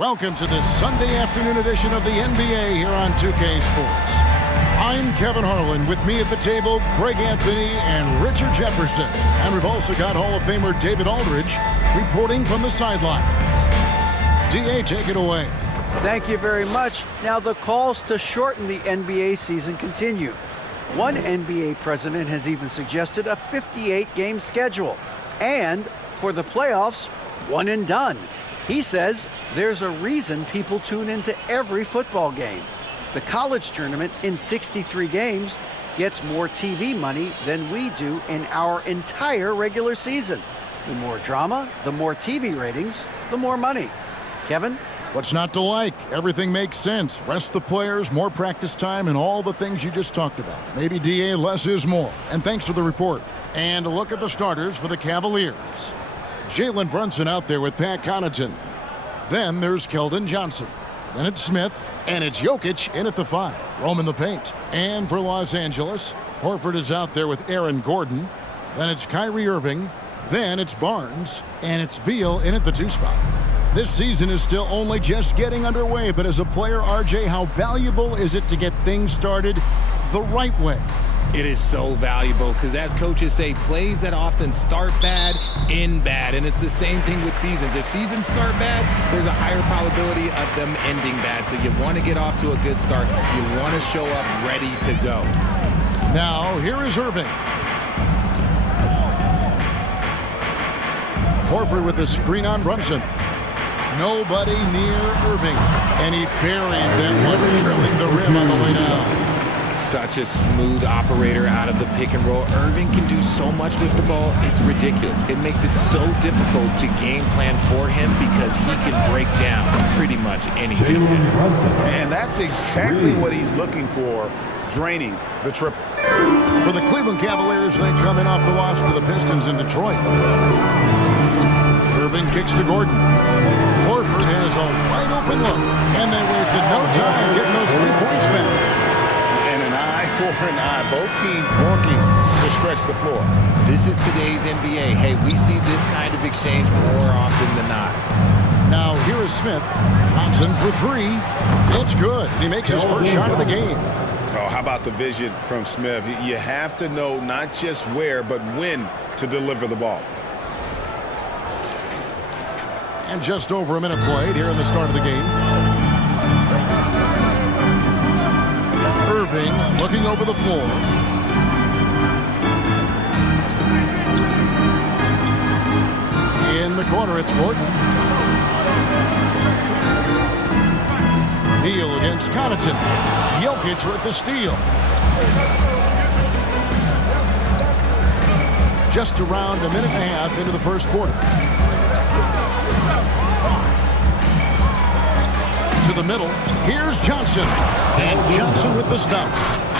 Welcome to this Sunday afternoon edition of the NBA here on 2K Sports. I'm Kevin Harlan. With me at the table, Greg Anthony and Richard Jefferson. And we've also got Hall of Famer David Aldridge reporting from the sideline. D.A., take it away. Thank you very much. Now the calls to shorten the NBA season continue. One NBA president has even suggested a 58-game schedule. And for the playoffs, one and done. He says there's a reason people tune into every football game. The college tournament in 63 games gets more TV money than we do in our entire regular season. The more drama, the more TV ratings, the more money. Kevin? What's not to like? Everything makes sense. Rest the players, more practice time, and all the things you just talked about. Maybe, DA, less is more. And thanks for the report. And a look at the starters for the Cavaliers. Jalen Brunson out there with Pat Connaughton. Then there's Keldon Johnson. Then it's Smith. And it's Jokic in at the 5. Roaming the paint. And for Los Angeles, Horford is out there with Aaron Gordon. Then it's Kyrie Irving. Then it's Barnes. And it's Beal in at the 2 spot. This season is still only just getting underway, but as a player, RJ, how valuable is it to get things started the right way? It is so valuable because, as coaches say, plays that often start bad, end bad. And it's the same thing with seasons. If seasons start bad, there's a higher probability of them ending bad. So you want to get off to a good start. You want to show up ready to go. Now, here is Irving. Horford with a screen on Brunson. Nobody near Irving. And he buries that one, drilling the rim on the way down. Such a smooth operator out of the pick and roll. Irving can do so much with the ball, it's ridiculous. It makes it so difficult to game plan for him because he can break down pretty much any defense. And that's exactly what he's looking for, draining the triple. For the Cleveland Cavaliers, they come in off the loss to the Pistons in Detroit. Irving kicks to Gordon. Horford has a wide open look, and they wasted no time getting those 3 points back. For an eye, both teams working to stretch the floor. This is today's NBA. Hey, we see this kind of exchange more often than not. Now here is Smith. Johnson for 3. It's good. He makes his first shot of the game. Oh, how about the vision from Smith? You have to know not just where, but when to deliver the ball. And just over a minute played here in the start of the game. Irving looking over the floor. In the corner, it's Gordon. Beal against Connaughton. Jokic with the steal. Just around a minute and a half into the first quarter. To the middle. Here's Johnson. And Johnson with the stop.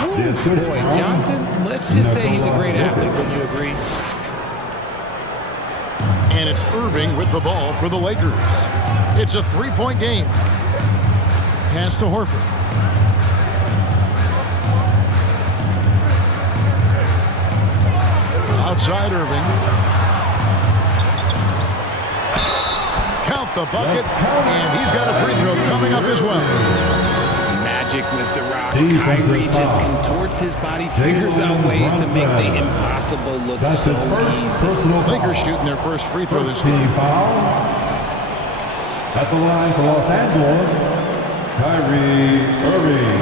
Boy, Johnson, let's just say he's a great athlete. Wouldn't you agree? And it's Irving with the ball for the Lakers. It's a 3-point game. Pass to Horford. Outside Irving. Count the bucket, and he's got a free throw coming up as well. Magic with the rock. Kyrie just contorts his body, figures out ways to make the impossible look so easy. Lakers shooting their first free throw this game. At the line for Los Angeles, Kyrie Irving.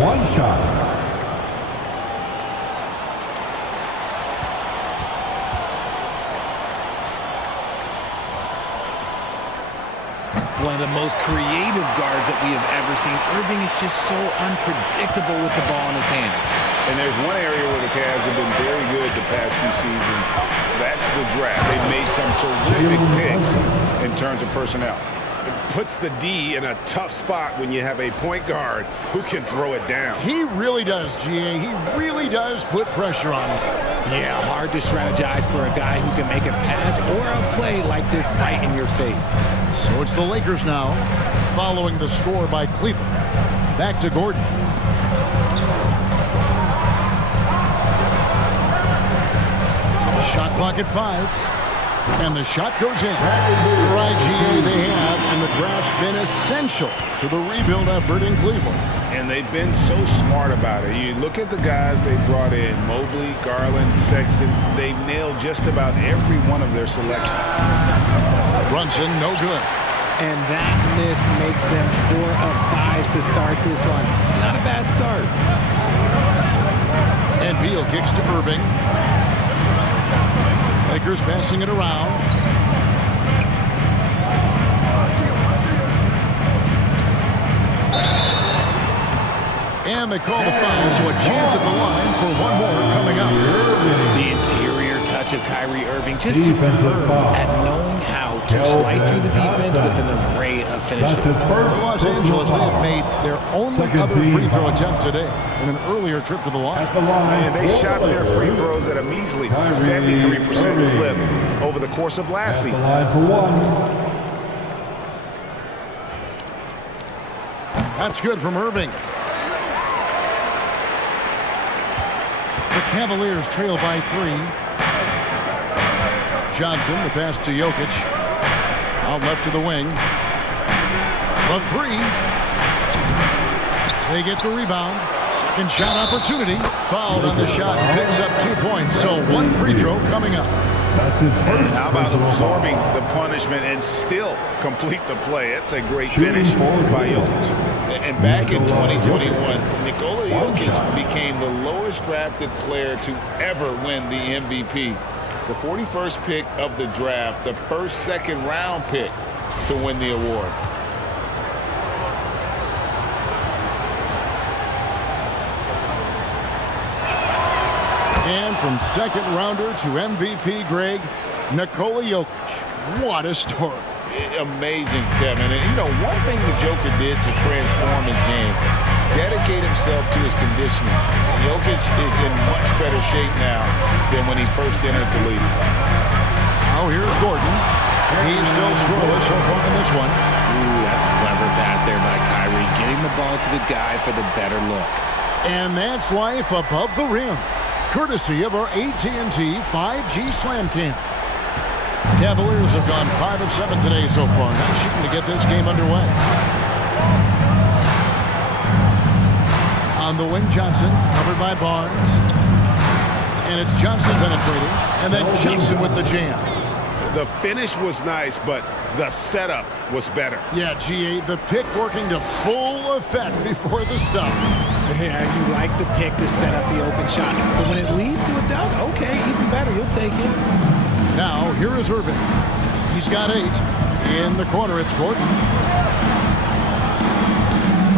1 shot. One of the most creative guards that we have ever seen. Irving is just so unpredictable with the ball in his hands. And there's one area where the Cavs have been very good the past few seasons. That's the draft. They've made some terrific picks in terms of personnel. It puts the D in a tough spot when you have a point guard who can throw it down. He really does, GA. He really does put pressure on him. Yeah, hard to strategize for a guy who can make a pass or a play like this right in your face. So it's the Lakers now, following the score by Cleveland. Back to Gordon. Shot clock at 5. And the shot goes in. Right, GA, they have And the draft's been essential to the rebuild effort in Cleveland. And they've been so smart about it. You look at the guys they brought in, Mobley, Garland, Sexton. They've nailed just about every one of their selections. Brunson, no good. And that miss makes them 4 of 5 to start this one. Not a bad start. And Beal kicks to Irving. Lakers passing it around. And they call the foul, so a chance at the line for one more coming up. The interior touch of Kyrie Irving just superb at knowing how to slice through the defense with an array of finishes. Los Angeles, they have made their only other free throw attempt today in an earlier trip to the line. And they shot their free throws at a measly 73% clip over the course of last season. That's good from Irving. The Cavaliers trail by 3. Johnson, the pass to Jokic. Out left to the wing. The 3. They get the rebound. Second shot opportunity. Fouled on the shot. Picks up 2 points. So one free throw coming up. That's his first. How about absorbing the punishment and still complete the play? That's a great finish by Jokic. And back in 2021, Nikola Jokic became the lowest drafted player to ever win the MVP. The 41st pick of the draft, the first second-round pick to win the award. And from second rounder to MVP, Greg, Nikola Jokic. What a story. Amazing, Kevin. And you know, one thing the Joker did to transform his game, dedicate himself to his conditioning. And Jokic is in much better shape now than when he first entered the league. Now here's Gordon. He's still scoreless so far in this one. Ooh, that's a clever pass there by Kyrie, getting the ball to the guy for the better look. And that's life above the rim, courtesy of our AT&T 5G Slam Cam. Cavaliers have gone 5 of 7 today so far, not shooting to get this game underway. On the wing, Johnson, covered by Barnes. And it's Johnson penetrating, and then Johnson with the jam. The finish was nice, but the setup was better. Yeah, GA, the pick working to full effect before the stuff. Yeah, you like the pick to set up the open shot. But when it leads to a dunk, okay, even better, you'll take it. Now, here is Irving. He's got 8. In the corner, it's Gordon.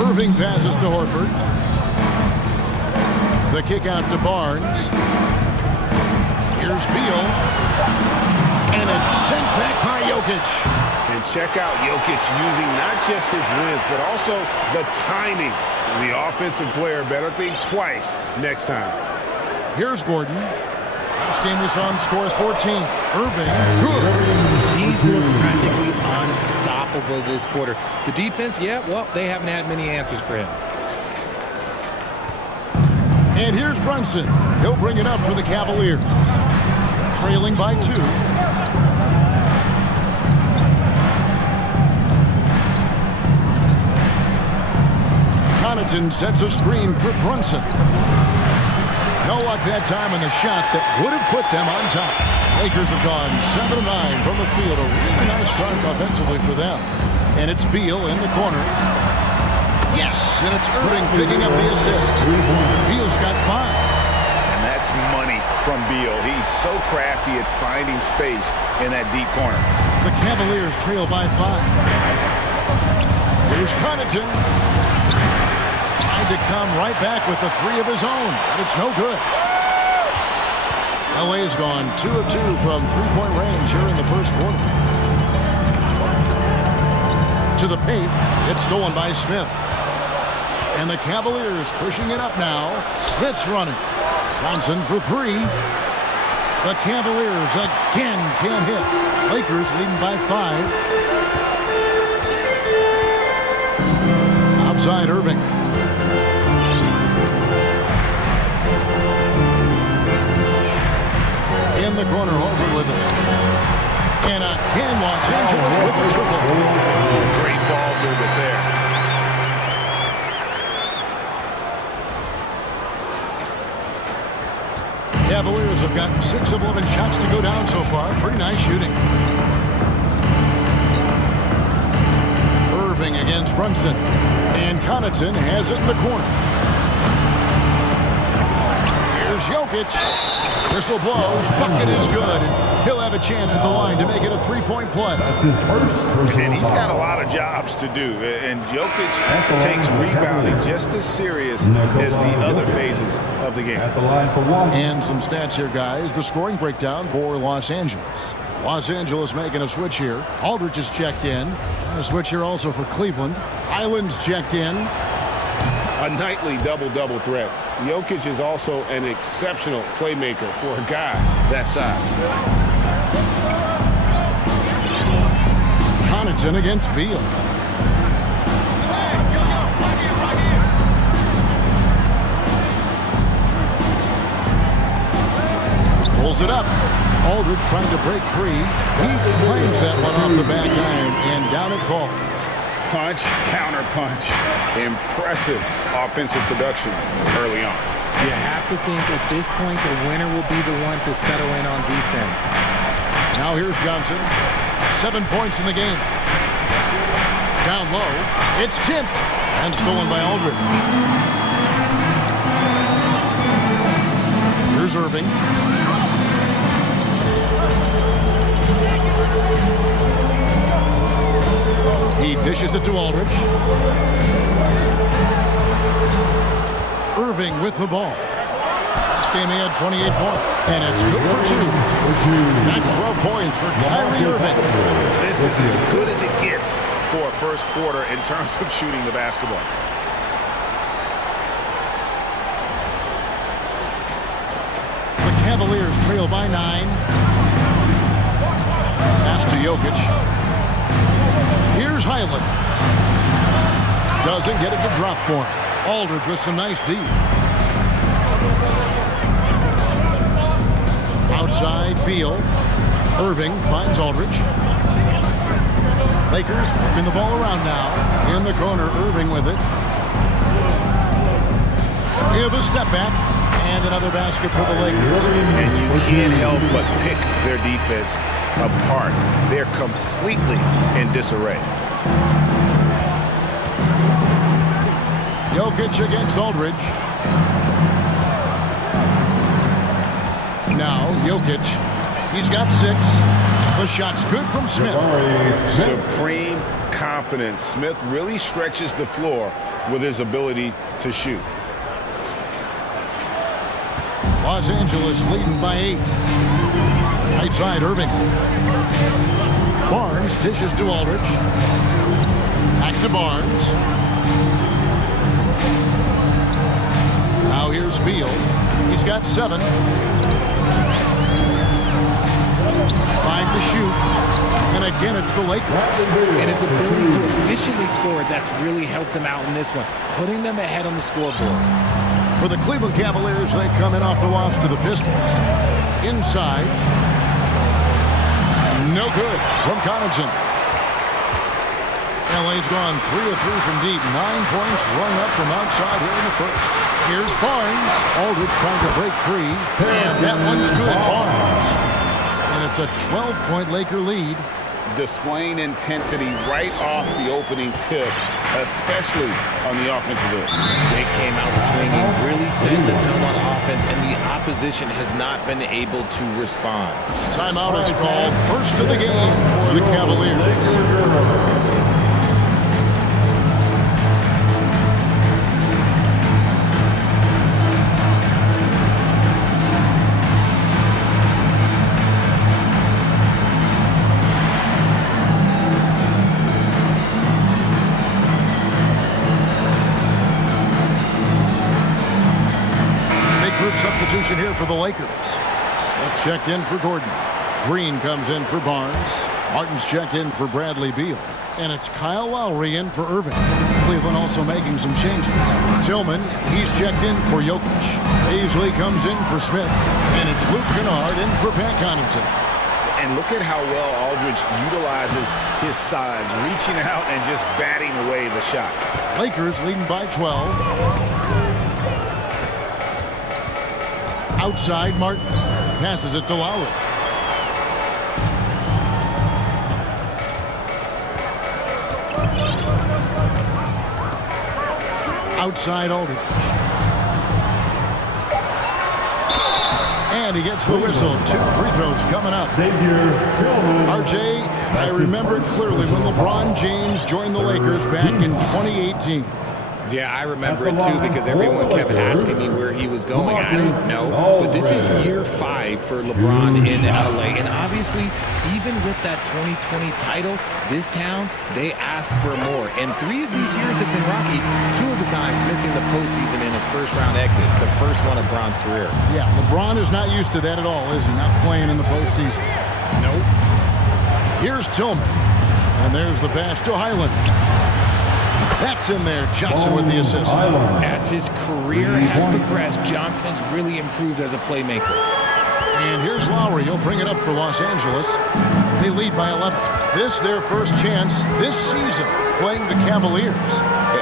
Irving passes to Horford. The kick out to Barnes. Here's Beal. And it's sent back by Jokic. And check out Jokic using not just his length, but also the timing. The offensive player better think twice next time. Here's Gordon. Last game we saw him score 14. Irving, good. He's looked practically unstoppable this quarter. The defense, yeah, well, they haven't had many answers for him. And here's Brunson. He'll bring it up for the Cavaliers. Trailing by 2. Connaughton sets a screen for Brunson. No luck that time in the shot that would have put them on top. Lakers have gone 7-9 from the field. A really nice start offensively for them. And it's Beal in the corner. Yes, and it's Irving picking up the assist. Beal's got 5. And that's money from Beal. He's so crafty at finding space in that deep corner. The Cavaliers trail by 5. Here's Connaughton. Tried to come right back with the 3 of his own, but it's no good. LA's gone 2 of 2 from three-point range here in the first quarter. To the paint, it's stolen by Smith. And the Cavaliers pushing it up now. Smith's running. Johnson for 3. The Cavaliers again can't hit. Lakers leading by 5. Outside Irving. In the corner, Horford with it. And again, Los Angeles with the triple. Great ball movement there. Cavaliers have gotten 6 of 11 shots to go down so far. Pretty nice shooting. Irving against Brunson. And Connaughton has it in the corner. Here's Jokic. Whistle blows. Bucket is good. He'll have a chance at the line to make it a 3-point play. That's his first And he's got a foul. lot of jobs to do. And Jokic takes rebounding just as serious as the other phases of the game. At the line for one. And some stats here, guys. The scoring breakdown for Los Angeles. Los Angeles making a switch here. Aldridge is checked in. And a switch here also for Cleveland. Highland's checked in. A nightly double-double threat. Jokic is also an exceptional playmaker for a guy that size. Connaughton against Beal. Pulls it up. Aldridge trying to break free. He claims that one off the back iron, and down it falls. Punch, counter punch. Impressive offensive production early on. You have to think at this point the winner will be the one to settle in on defense. Now here's Johnson. 7 points in the game. Down low. It's tipped and stolen by Aldridge. Here's Irving. He dishes it to Aldridge. Irving with the ball. This game he had 28 points, and it's good for 2. That's 12 points for Kyrie Irving. This is as good as it gets for a first quarter in terms of shooting the basketball. The Cavaliers trail by 9. Pass to Jokic. Here's Highland. Doesn't get it to drop for him. Aldridge with some nice D. Outside, Beal. Irving finds Aldridge. Lakers working the ball around now. In the corner, Irving with it. Here's a step back. And another basket for the Lakers. And you can't help but pick their defense apart. They're completely in disarray. Jokic against Aldridge. Now Jokic. He's got 6. The shot's good from Smith. Supreme confidence. Smith really stretches the floor with his ability to shoot. Los Angeles leading by 8. Right side, Irving. Barnes dishes to Aldridge. Back to Barnes. Now here's Beal. He's got 7. 5 to shoot. And again, it's the Lakers. And his ability to efficiently score, that's really helped him out in this one, putting them ahead on the scoreboard. For the Cleveland Cavaliers, they come in off the loss to the Pistons. Inside. No good from Connaughton. LA's gone 3 of 3 from deep. 9 points rung up from outside here in the first. Here's Barnes. Aldridge trying to break free. And that one's good. Barnes. And it's a 12-point Laker lead. Displaying intensity right off the opening tip, especially on the offensive end. They came out swinging, really setting the tone on offense, and the opposition has not been able to respond. Timeout is called. First of the game for the Cavaliers. Substitution here for the Lakers. Smith checked in for Gordon. Green comes in for Barnes. Martin's checked in for Bradley Beal. And it's Kyle Lowry in for Irving. Cleveland also making some changes. Tillman, he's checked in for Jokic. Paisley comes in for Smith. And it's Luke Kennard in for Pat Connaughton. And look at how well Aldridge utilizes his size, reaching out and just batting away the shot. Lakers leading by 12. Outside, Martin passes it to Lowry. Outside Aldridge. And he gets the whistle. 2 free throws coming up. RJ, I remember clearly when LeBron James joined the Lakers back in 2018. Yeah, I remember it too because everyone kept asking me where he was going. I don't know, but this is year 5 for LeBron in LA. And obviously, even with that 2020 title, this town, they asked for more. And 3 of these years have been rocky. 2 of the times missing the postseason in a first-round exit, the first one of Bron's career. Yeah, LeBron is not used to that at all, is he? Not playing in the postseason. Nope. Here's Tillman. And there's the pass to Highland. That's in there. Johnson with the assist. As his career has progressed, Johnson has really improved as a playmaker. And here's Lowry. He'll bring it up for Los Angeles. They lead by 11. This their first chance this season playing the Cavaliers.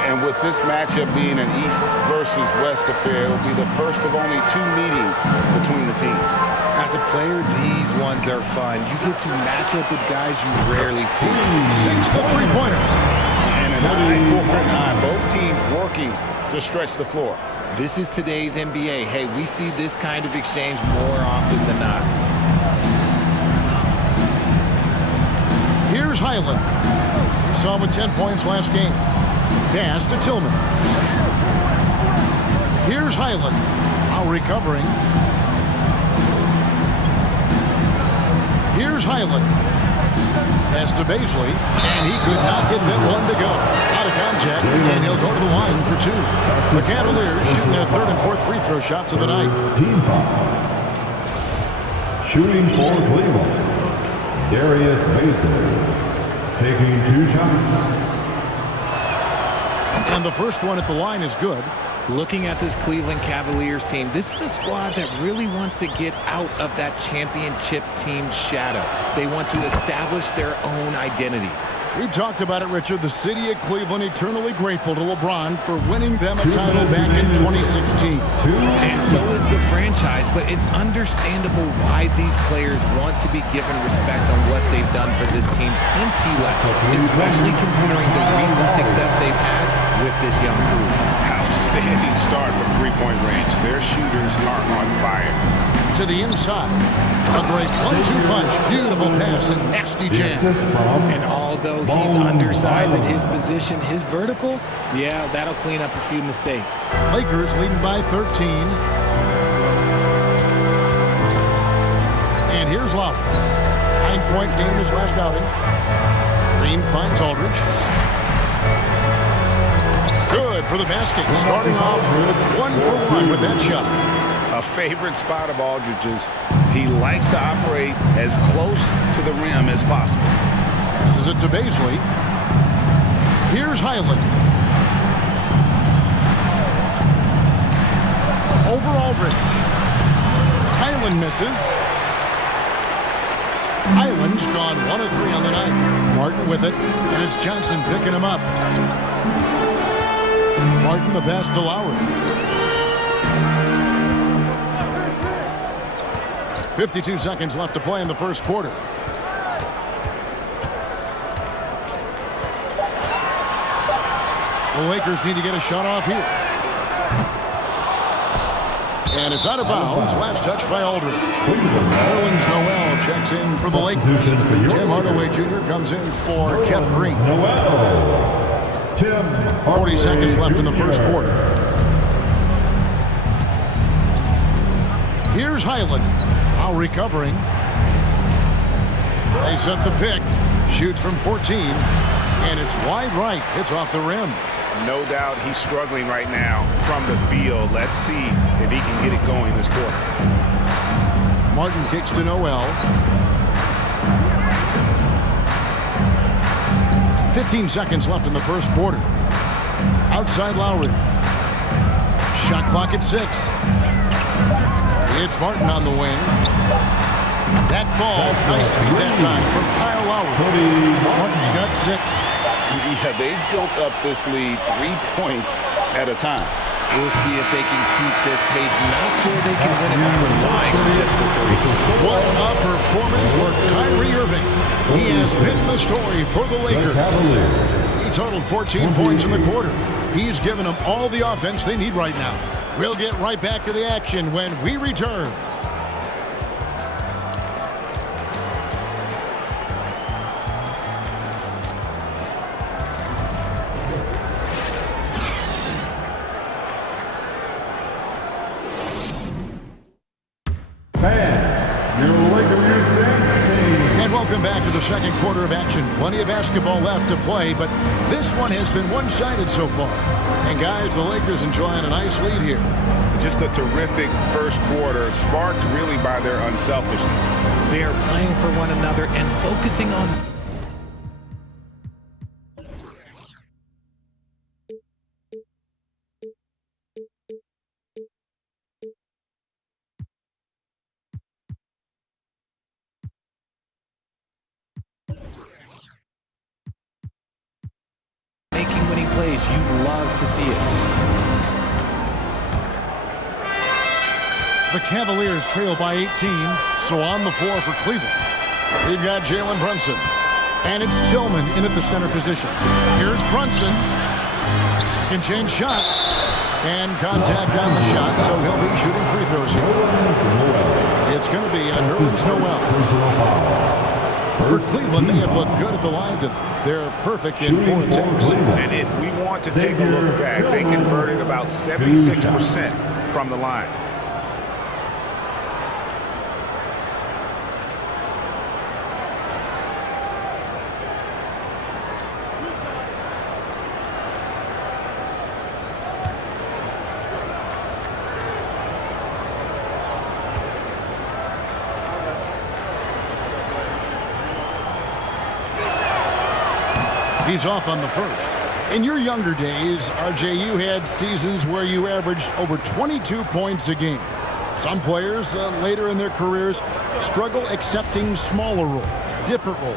And with this matchup being an East versus West affair, it'll be the first of only 2 meetings between the teams. As a player, these ones are fun. You get to match up with guys you rarely see. 6 the three-pointer. And an eye for an eye. Both teams working to stretch the floor. This is today's NBA. Hey, we see this kind of exchange more often than not. Here's Highland. We saw him with 10 points last game. Pass to Tillman. Here's Highland. Now recovering. Here's Highland. Pass to Baisley. And he could not get that one to go. Out of contact, and he'll go to the line for 2. The Cavaliers shooting their 3rd and 4th free throw shots of the night. Team foul. Shooting for Cleveland. Darius Baisley taking 2 shots. And the first one at the line is good. Looking at this Cleveland Cavaliers team, this is a squad that really wants to get out of that championship team shadow. They want to establish their own identity. We've talked about it, Richard. The city of Cleveland eternally grateful to LeBron for winning them a title back in 2016. And so is the franchise, but it's understandable why these players want to be given respect on what they've done for this team since he left, especially considering the recent success they've had with this young group. Outstanding start from 3-point range. Their shooters are on fire. To the inside. A great 1-2 punch. Beautiful pass and nasty jam. And although he's undersized at his position, his vertical, yeah, that'll clean up a few mistakes. Lakers leading by 13. And here's Lowry. 9-point game his last outing. Green finds Aldridge. Good for the basket. Starting off 1-for-1 with that shot. A favorite spot of Aldridge's. He likes to operate as close to the rim as possible. Passes it to Baisley. Here's Highland. Over Aldridge. Highland misses. Highland's gone 1 of 3 on the night. Martin with it, and it's Johnson picking him up. Martin the pass to Lowry. 52 seconds left to play in the first quarter. The Lakers need to get a shot off here. And it's out of bounds. Last touch by Aldridge. Nerlens Noel checks in for the Lakers. Tim Hardaway Jr. comes in for Jeff Green. 40 seconds left in the first quarter. Here's Highland. Now recovering. They set the pick. Shoots from 14. And it's wide right. It's off the rim. No doubt he's struggling right now from the field. Let's see if he can get it going this quarter. Martin kicks to Noel. 15 seconds left in the first quarter. Outside Lowry. Shot clock at 6. It's Martin on the wing. That falls. Nice feed that time from Kyle Lowry. Martin's got 6. Yeah, they've built up this lead 3 points at a time. We'll see if they can keep this pace. Not sure they can win it by relying on just the 3. What a performance for Kyrie Irving. He has been the story for the Lakers. He totaled 14 points in the quarter. He's given them all the offense they need right now. We'll get right back to the action when we return. And welcome back to the second quarter of action. Plenty of basketball left to play, but this one has been one-sided so far. And guys, the Lakers enjoying a nice lead here. Just a terrific first quarter, sparked really by their unselfishness. They are playing for one another and focusing on... making winning plays. You love to see it. The Cavaliers trail by 18, so on the floor for Cleveland. We've got Jalen Brunson, and it's Tillman in at the center position. Here's Brunson. Second chance shot, and contact on the shot, so he'll be shooting free throws here. It's going to be a Nerlens Noel. For Cleveland, they have looked good at the line tonight. They're perfect in 4 attempts. And if we want to take a look back, they converted about 76% from the line. He's off on the first. In your younger days, RJ, you had seasons where you averaged over 22 points a game. Some players later in their careers struggle accepting smaller roles, different roles.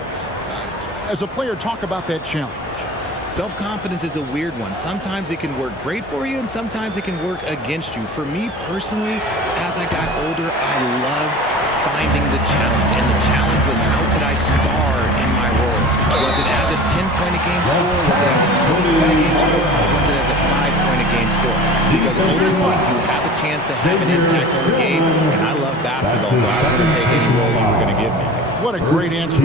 As a player, talk about that challenge. Self-confidence is a weird one. Sometimes it can work great for you, and sometimes it can work against you. For me personally, as I got older, I loved finding the challenge. And the challenge was, how could I star in my role? Was it as a 10-point-a-game score? Was it as a 20-point-a-game score? Or was it as a 5-point-a-game score? Because ultimately, you have a chance to have an impact on the game. And I love basketball, so I want to take any role you were going to give me. What a great answer.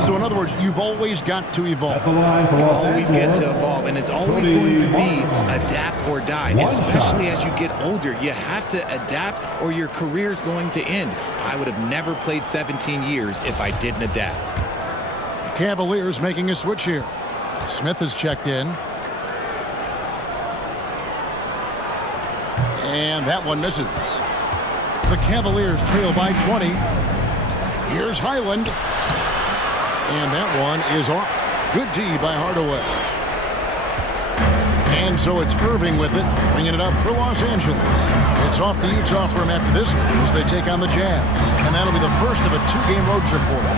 So in other words, you've always got to evolve. You always get to evolve, and it's always going to be adapt or die, especially as you get older. You have to adapt or your career is going to end. I would have never played 17 years if I didn't adapt. The Cavaliers making a switch here. Smith has checked in. And that one misses. The Cavaliers trail by 20. Here's Highland. And that one is off. Good D by Hardaway. And so it's Irving with it, bringing it up for Los Angeles. It's off to Utah for him after this game as they take on the Jazz. And that'll be the first of a 2-game road trip for him.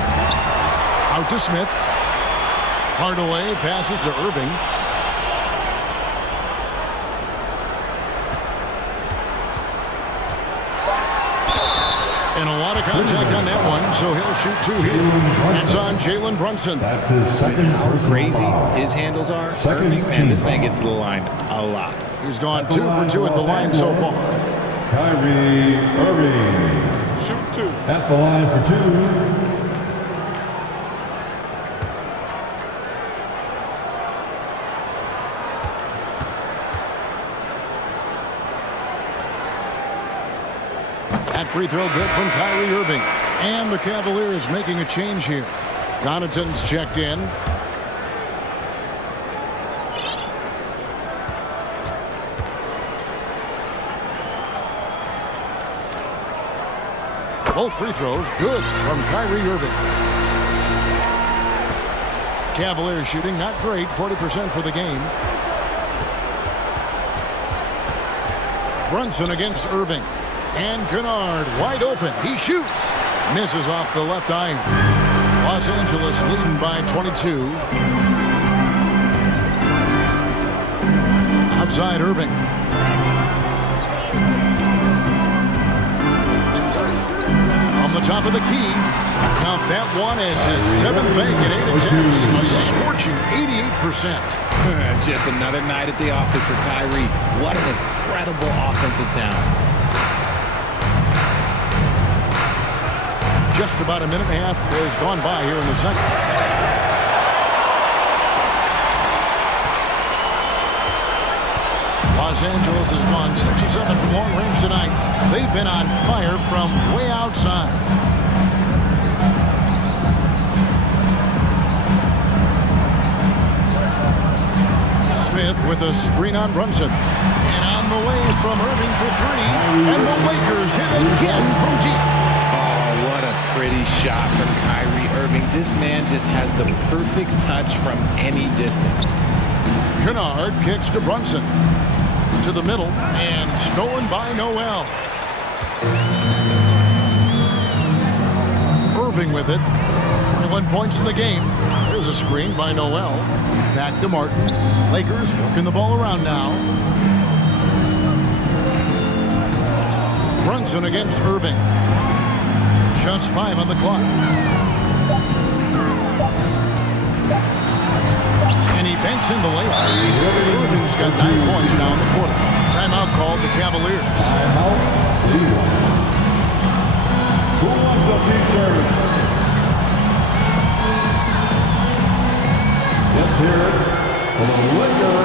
Out to Smith. Hardaway passes to Irving. And a lot of contact on that one, so he'll shoot 2 here. That's on Jalen Brunson. That's his second How crazy foul. his handles are. Man, this man gets to the line a lot. He's gone 2 for 2 at the line so far. Kyrie Irving. Shoot 2. At the line for 2. That free throw good from Kyrie Irving. And the Cavaliers making a change here. Connaughton's checked in. Both free throws good from Kyrie Irving. Cavaliers shooting not great, 40% for the game. Brunson against Irving. And Kennard wide open. He shoots. Misses off the left iron. Los Angeles leading by 22. Outside Irving. From the top of the key. Count that one as his 7th bank in 8 attempts. A scorching 88%. Just another night at the office for Kyrie. What an incredible offensive talent. Just about a minute and a half has gone by here in the second. Los Angeles has gone 67 from long range tonight. They've been on fire from way outside. Smith with a screen on Brunson. And on the way from Irving for three. And the Lakers hit again from deep. Oh, what a pretty shot from Kyrie Irving. This man just has the perfect touch from any distance. Kennard kicks to Brunson. To the middle, and stolen by Noel. Irving with it. 21 points in the game. There's a screen by Noel. Back to Martin. Lakers working the ball around now. Brunson against Irving. Just 5 on the clock. And he banks in the layup. Irving's got 9 points now in the quarter. Timeout called the Cavaliers. Timeout, Cleveland. Who wants the T-shirt? Let's hear it for the Lakers.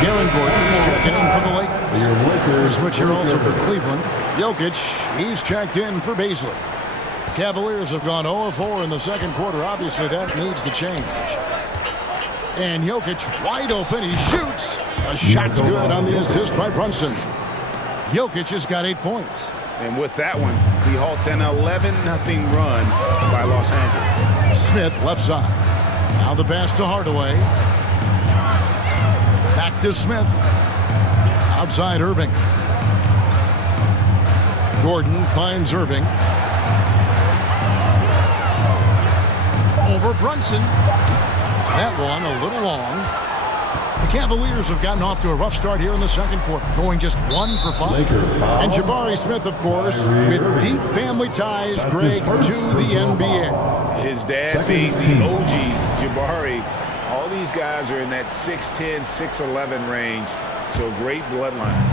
Aaron Gordon is checking in for the Lakers. Switch here also for Cleveland. Jokic, he's checked in for Beasley. Cavaliers have gone 0-4 in the second quarter. Obviously, that needs to change. And Jokic wide open. He shoots. A shot's good on the assist by Brunson. Jokic has got 8 points. And with that one, he halts an 11-0 run by Los Angeles. Smith left side. Now the pass to Hardaway. Back to Smith. Outside Irving. Gordon finds Irving. Over Brunson. That one a little long. The Cavaliers have gotten off to a rough start here in the second quarter, going just 1 for 5. And Jabari Smith, of course, with deep family ties, Greg, to the NBA. His dad being the OG Jabari. All these guys are in that 6'10", 6'11" range, so great bloodlines.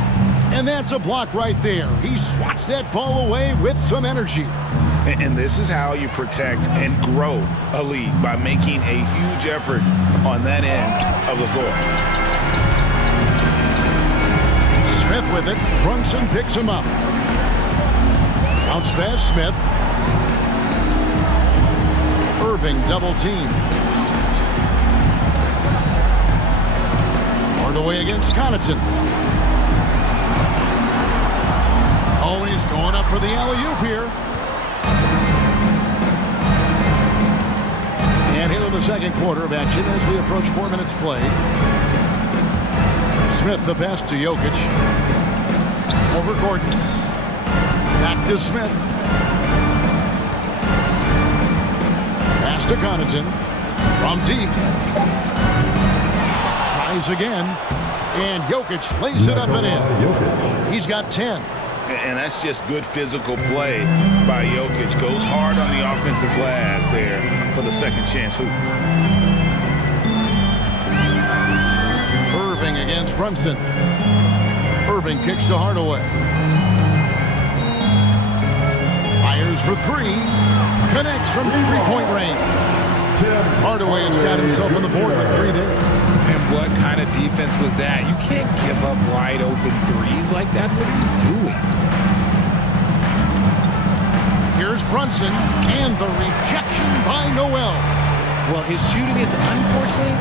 And that's a block right there. He swats that ball away with some energy. And this is how you protect and grow a lead, by making a huge effort on that end of the floor. Smith with it. Brunson picks him up. Bounce pass, Smith. Irving double team. Hardaway against Connaughton. Oh, he's going up for the alley-oop here. And here in the second quarter of action as we approach 4 minutes played. Smith the pass to Jokic. Over Gordon. Back to Smith. Pass to Connaughton. From deep. Tries again. And Jokic lays it up and in. He's got 10. And that's just good physical play by Jokic. Goes hard on the offensive glass there for the second chance hoop. Irving against Brunson. Irving kicks to Hardaway. Fires for three. Connects from three-point range. Hardaway has got himself on the board with 3 there. And what kind of defense was that? You can't give up wide open threes like that. What are you doing? Here's Brunson and the rejection by Noel. Well, his shooting is unfortunately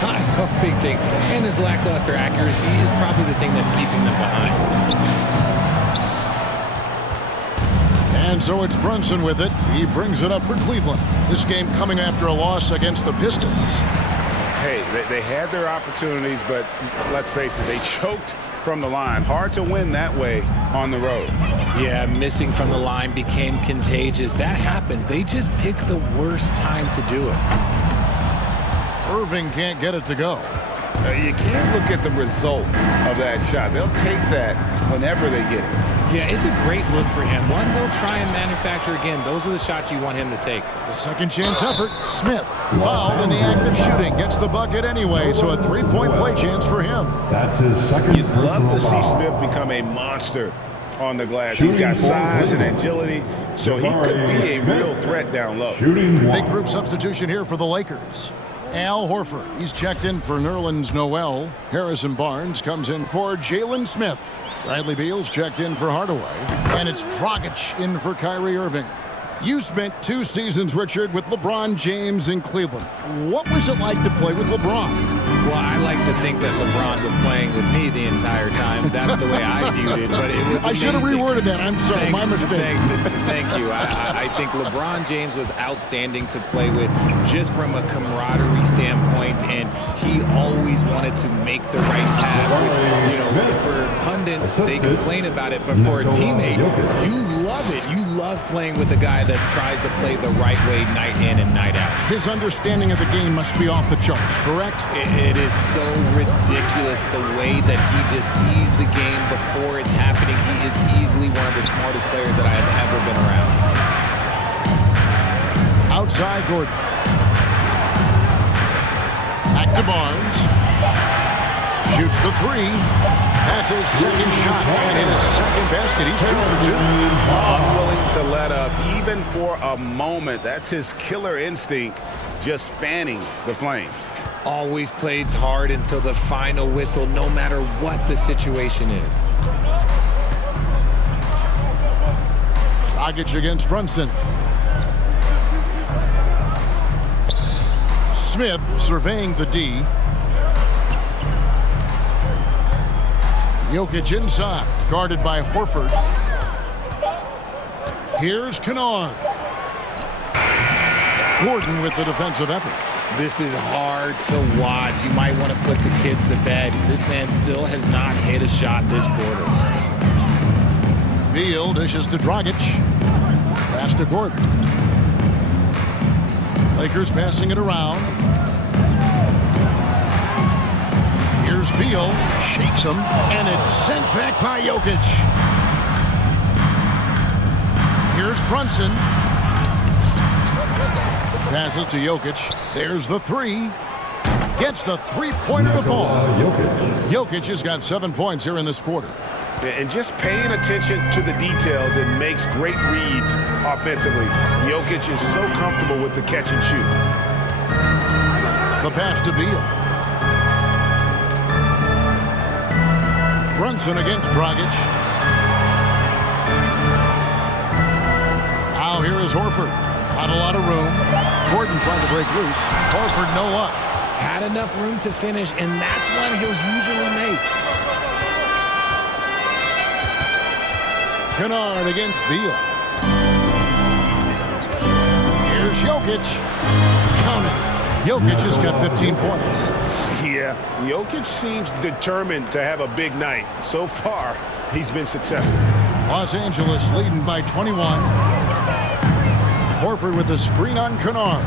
not a big thing. And his lackluster accuracy is probably the thing that's keeping them behind. And so it's Brunson with it. He brings it up for Cleveland. This game coming after a loss against the Pistons. Hey, they had their opportunities, but let's face it, they choked from the line. Hard to win that way on the road. Yeah, missing from the line became contagious. That happens. They just pick the worst time to do it. Irving can't get it to go. You can't look at the result of that shot. They'll take that whenever they get it. Yeah, it's a great look for him. One they'll try and manufacture again. Those are the shots you want him to take. The second chance effort. Smith, fouled in the act of shooting, gets the bucket anyway, so a three-point play chance for him. That's his second. You'd love to see foul. Smith become a monster on the glass. He's got size and agility, so he could be a real threat down low. Big group substitution here for the Lakers. Al Horford, he's checked in for Nerlens Noel. Harrison Barnes comes in for Jalen Smith. Bradley Beal's checked in for Hardaway. And it's Dragic in for Kyrie Irving. You spent 2 seasons, Richard, with LeBron James in Cleveland. What was it like to play with LeBron? Well, I like to think that LeBron was playing with me the entire time. That's the way I viewed it, but it was I should have amazing. reworded that. I'm sorry, my mistake. Thank you. I think LeBron James was outstanding to play with just from a camaraderie standpoint, and he always wanted to make the right pass, which, you know, for pundits, they complain about it, but for a teammate, you love it. You love playing with a guy that tries to play the right way night in and night out. His understanding of the game must be off the charts, correct? It is so ridiculous the way that he just sees the game before it's happening. He is easily one of the smartest players that I have ever been around. Outside Gordon. Back to Barnes. Shoots the three. That's his second shot and his second basket. He's 2 for 2. Unwilling to let up, even for a moment. That's his killer instinct, just fanning the flames. Always plays hard until the final whistle, no matter what the situation is. Dragic against Brunson. Smith surveying the D. Jokic inside, guarded by Horford. Here's Kennard. Gordon with the defensive effort. This is hard to watch. You might want to put the kids to bed. This man still has not hit a shot this quarter. Beal dishes to Dragic. Pass to Gordon. Lakers passing it around. Here's Beal, shakes him, and it's sent back by Jokic. Here's Brunson. Passes to Jokic. There's the three. Gets the three-pointer to fall. Jokic has got 7 points here in this quarter. And just paying attention to the details, it makes great reads offensively. Jokic is so comfortable with the catch and shoot. The pass to Beal. Brunson against Dragic. Now here is Horford. Not a lot of room. Gordon trying to break loose. Horford no luck. Had enough room to finish, and that's one he'll usually make. Kennard against Beal. Here's Jokic. Count it. Jokic has got 15 points. Yeah, Jokic seems determined to have a big night. So far, he's been successful. Los Angeles leading by 21. Horford with a screen on Kennard.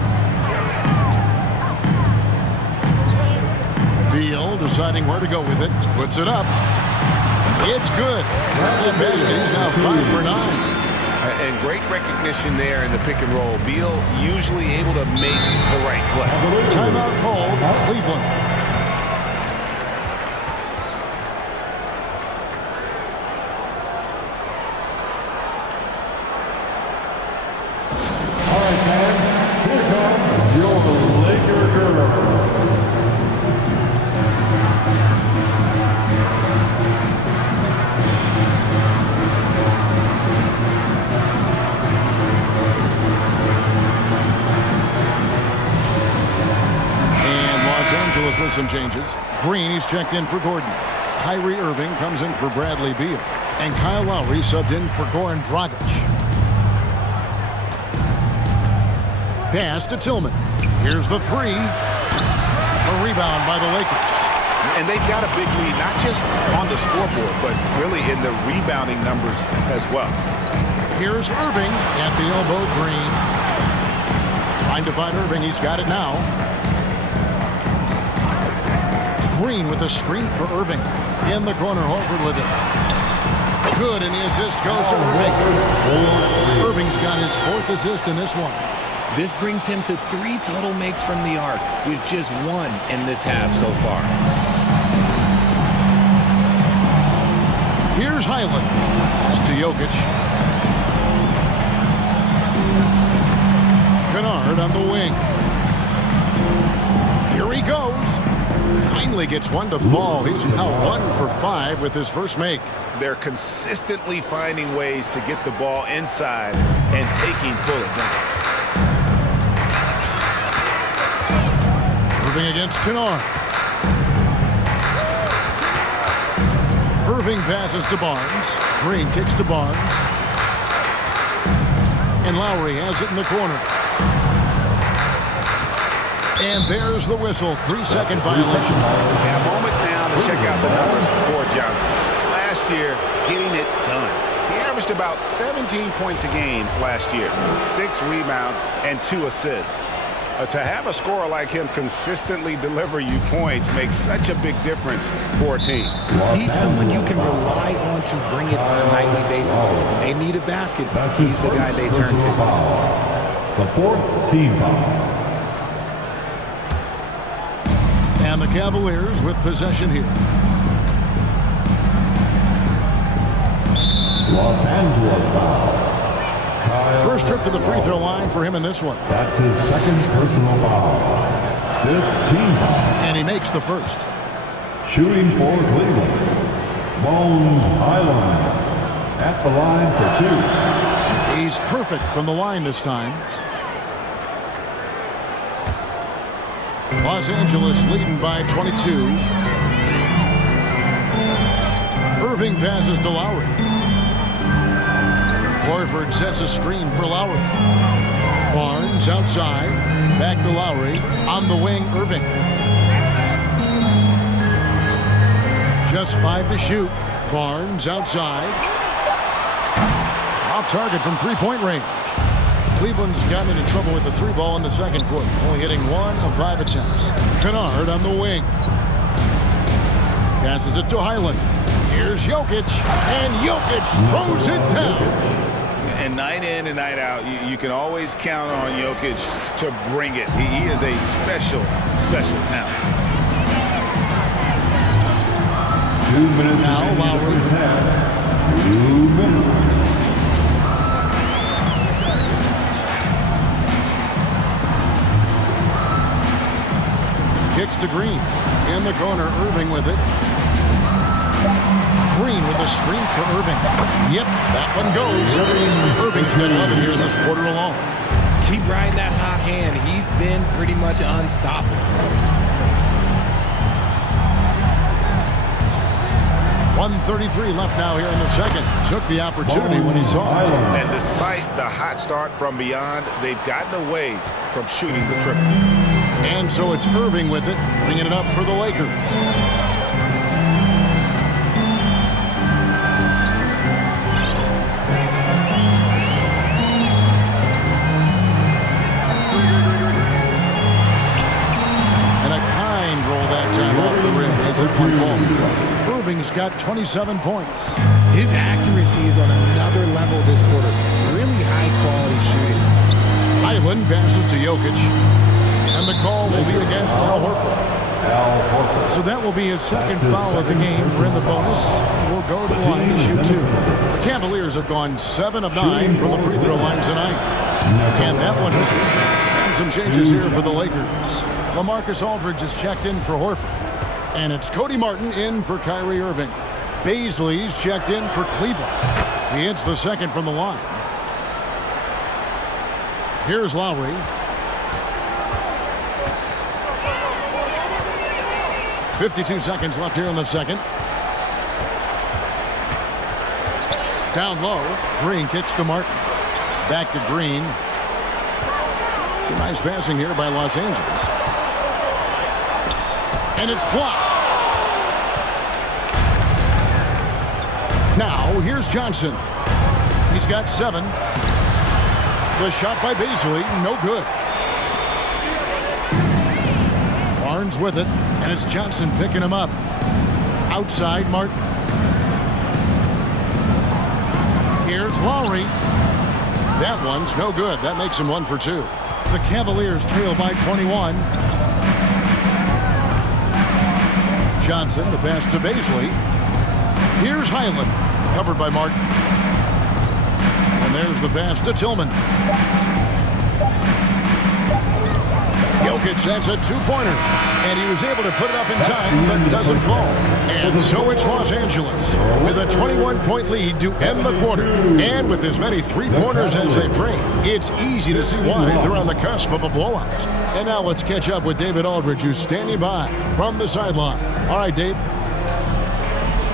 Beal deciding where to go with it. Puts it up. It's good. That basket is now 5 for 9. And great recognition there in the pick and roll. Beal usually able to make the right play. Timeout called Cleveland. All right, fans, here comes your Laker girl. Angeles with some changes. Green, he's checked in for Gordon. Kyrie Irving comes in for Bradley Beal. And Kyle Lowry subbed in for Goran Dragic. Pass to Tillman. Here's the three. A rebound by the Lakers. And they've got a big lead, not just on the scoreboard, but really in the rebounding numbers as well. Here's Irving at the elbow. Green. Trying to find Irving. He's got it now. Green with a screen for Irving. In the corner, Horford with it. Good, and the assist goes to Irving. Irving's got his 4th assist in this one. This brings him to 3 total makes from the arc, with just 1 in this half so far. Here's Highland. Pass to Jokic. Kennard on the wing. Here he goes. Finally gets one to fall. He's now 1 for 5 with his first make. They're consistently finding ways to get the ball inside and taking full advantage. Irving against Kennard. Irving passes to Barnes. Green kicks to Barnes. And Lowry has it in the corner. And there's the whistle. 3-second violation. And a moment now to check out the numbers for Johnson. Last year, getting it done. He averaged about 17 points a game last year, 6 rebounds and 2 assists. To have a scorer like him consistently deliver you points makes such a big difference for a team. He's someone you can rely on to bring it on a nightly basis. When they need a basket, he's the guy they turn to. The 4th team foul. And the Cavaliers with possession here. Los Angeles foul. First trip to the free throw line for him in this one. That's his 2nd personal foul. 5th team foul. And he makes the first. Shooting for Cleveland. Bones Highland at the line for 2. He's perfect from the line this time. Los Angeles leading by 22. Irving passes to Lowry. Horford sets a screen for Lowry. Barnes outside. Back to Lowry. On the wing, Irving. Just 5 to shoot. Barnes outside. Off target from 3-point range. Cleveland's gotten into trouble with the 3 ball in the second quarter, only hitting 1 of 5 attempts. Kennard on the wing. Passes it to Highland. Here's Jokic, and Jokic throws it down. And night in and night out, you can always count on Jokic to bring it. He is a special, special talent. 2 minutes Now Lowry. 2 minutes. Kicks to Green. In the corner, Irving with it. Green with a screen for Irving. Yep, that one goes. Irving's got 11 here in this quarter alone. Keep riding that hot hand. He's been pretty much unstoppable. 1:33 left now here in the second. Took the opportunity when he saw it. And despite the hot start from beyond, they've gotten away from shooting the triple. And so it's Irving with it, bringing it up for the Lakers. And a kind roll that time off the rim as it went forward. Irving's got 27 points. His accuracy is on another level this quarter. Really high-quality shooting. Highland passes to Jokic. And the call will be against Al Horford. So that will be his second foul of the game. For in the bonus, will go to the line to shoot 2. The Cavaliers have gone 7 of 9 from the free throw line tonight. And that one misses. And some changes here for the Lakers. LaMarcus Aldridge is checked in for Horford. And it's Cody Martin in for Kyrie Irving. Baisley's checked in for Cleveland. He hits the second from the line. Here's Lowry. 52 seconds left here in the second. Down low. Green kicks to Martin. Back to Green. Some nice passing here by Los Angeles. And it's blocked. Now, here's Johnson. He's got 7. The shot by Beasley, no good. Barnes with it, and it's Johnson picking him up. Outside, Martin. Here's Lowry. That one's no good. That makes him 1 for 2. The Cavaliers trail by 21. Johnson, the pass to Beasley. Here's Highland, covered by Martin. And there's the pass to Tillman. Jokic, that's a 2-pointer. And he was able to put it up in time, but doesn't fall. And so it's Los Angeles with a 21-point lead to end the quarter. And with as many 3-pointers as they bring, it's easy to see why they're on the cusp of a blowout. And now let's catch up with David Aldridge, who's standing by from the sideline. All right, Dave.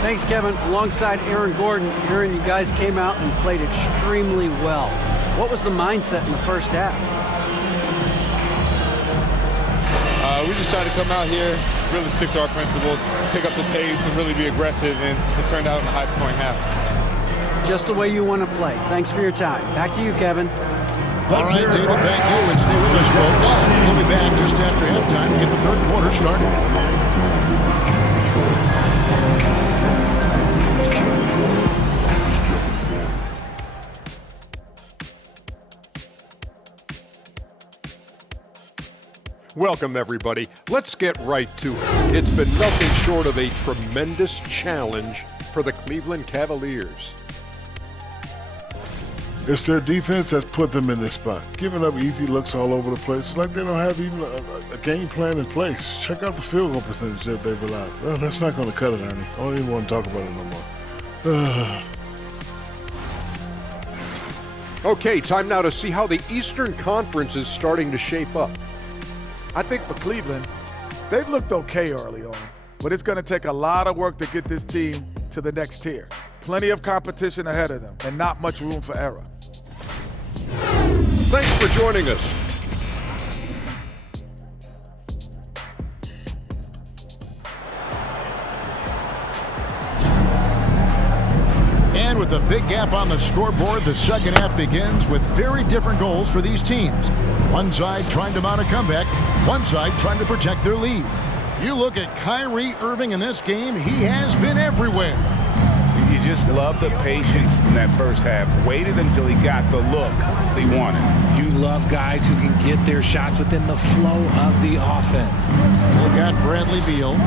Thanks, Kevin. Alongside Aaron Gordon, Aaron, you guys came out and played extremely well. What was the mindset in the first half? We just tried to come out here, really stick to our principles, pick up the pace, and really be aggressive, and it turned out in a high-scoring half. Just the way you want to play. Thanks for your time. Back to you, Kevin. All right, David, thank you, and stay with us, folks. We'll be back just after halftime to get the third quarter started. Welcome, everybody. Let's get right to it. It's been nothing short of a tremendous challenge for the Cleveland Cavaliers. It's their defense that's put them in this spot, giving up easy looks all over the place. It's like they don't have even a game plan in place. Check out the field goal percentage that they've allowed. Well, that's not going to cut it, honey. I don't even want to talk about it no more. Okay, time now to see how the Eastern Conference is starting to shape up. I think for Cleveland, they've looked okay early on, but it's going to take a lot of work to get this team to the next tier. Plenty of competition ahead of them and not much room for error. Thanks for joining us. And with a big gap on the scoreboard, the second half begins with very different goals for these teams. One side trying to mount a comeback, one side trying to protect their lead. You look at Kyrie Irving in this game, he has been everywhere. You just love the patience in that first half. Waited until he got the look he wanted. You love guys who can get their shots within the flow of the offense. They've got Bradley Beal.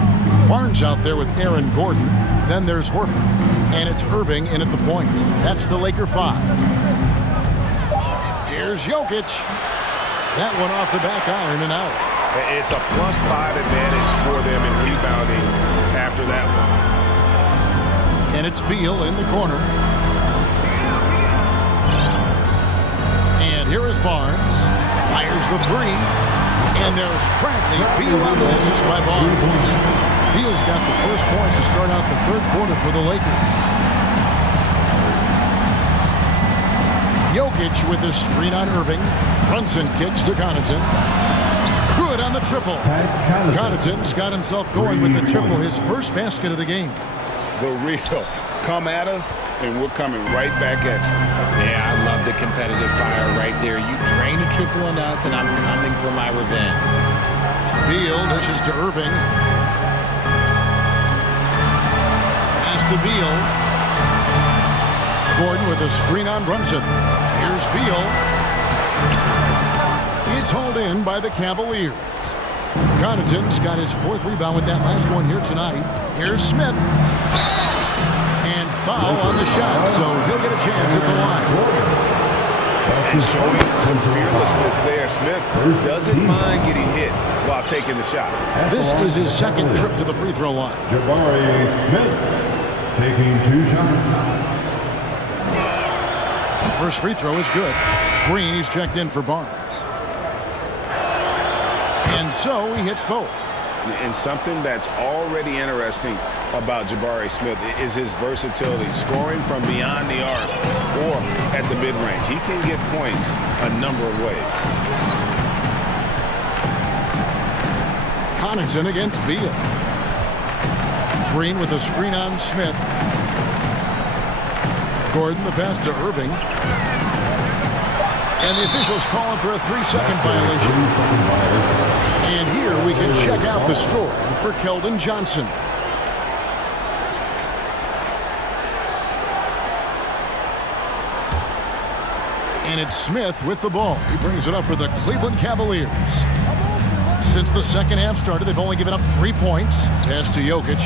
Barnes out there with Aaron Gordon. Then there's Horford. And it's Irving in at the point. That's the Laker 5. Here's Jokic. That one off the back iron and out. It's a +5 advantage for them in rebounding after that one. And it's Beal in the corner. And here is Barnes. Fires the 3. And there's Bradley Beal on the assist by Barnes. Beal's got the first points to start out the third quarter for the Lakers. Jokic with the screen on Irving. Brunson kicks to Connaughton. Good on the triple. Connaughton's got himself going with the triple, his first basket of the game. The real come at us, and we're coming right back at you. Yeah, I love the competitive fire right there. You drain a triple on us, and I'm coming for my revenge. Beal dishes to Irving. Pass to Beal. Gordon with a screen on Brunson. Here's Beal. It's hauled in by the Cavaliers. Connaughton's got his 4th rebound with that last one here tonight. Here's Smith. And foul on the shot, so he'll get a chance at the line. And showing some fearlessness there. Smith doesn't mind getting hit while taking the shot. This is his second trip to the free throw line. Jabari Smith taking 2 shots. First free throw is good. Green, he's checked in for Barnes. And so he hits both. And something that's already interesting about Jabari Smith is his versatility, scoring from beyond the arc or at the mid-range. He can get points a number of ways. Connaughton against Beal. Green with a screen on Smith. Gordon, the pass to Irving. And the officials calling for a 3-second violation. And here we can check out the story for Keldon Johnson. And it's Smith with the ball. He brings it up for the Cleveland Cavaliers. Since the second half started, they've only given up 3 points. Pass to Jokic.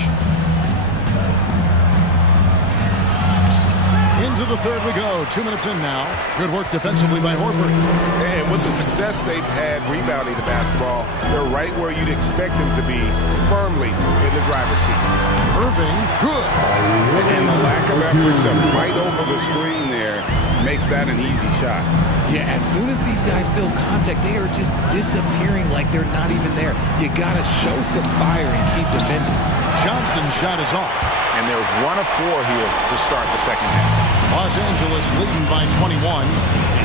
Into the third we go. 2 minutes in now. Good work defensively by Horford. And with the success they've had rebounding the basketball, they're right where you'd expect them to be, firmly in the driver's seat. Irving, good. And the lack of effort to fight over the screen there makes that an easy shot. Yeah, as soon as these guys build contact, they are just disappearing like they're not even there. You got to show some fire and keep defending. Johnson's shot is off. And they're 1 of 4 here to start the second half. Los Angeles leading by 21.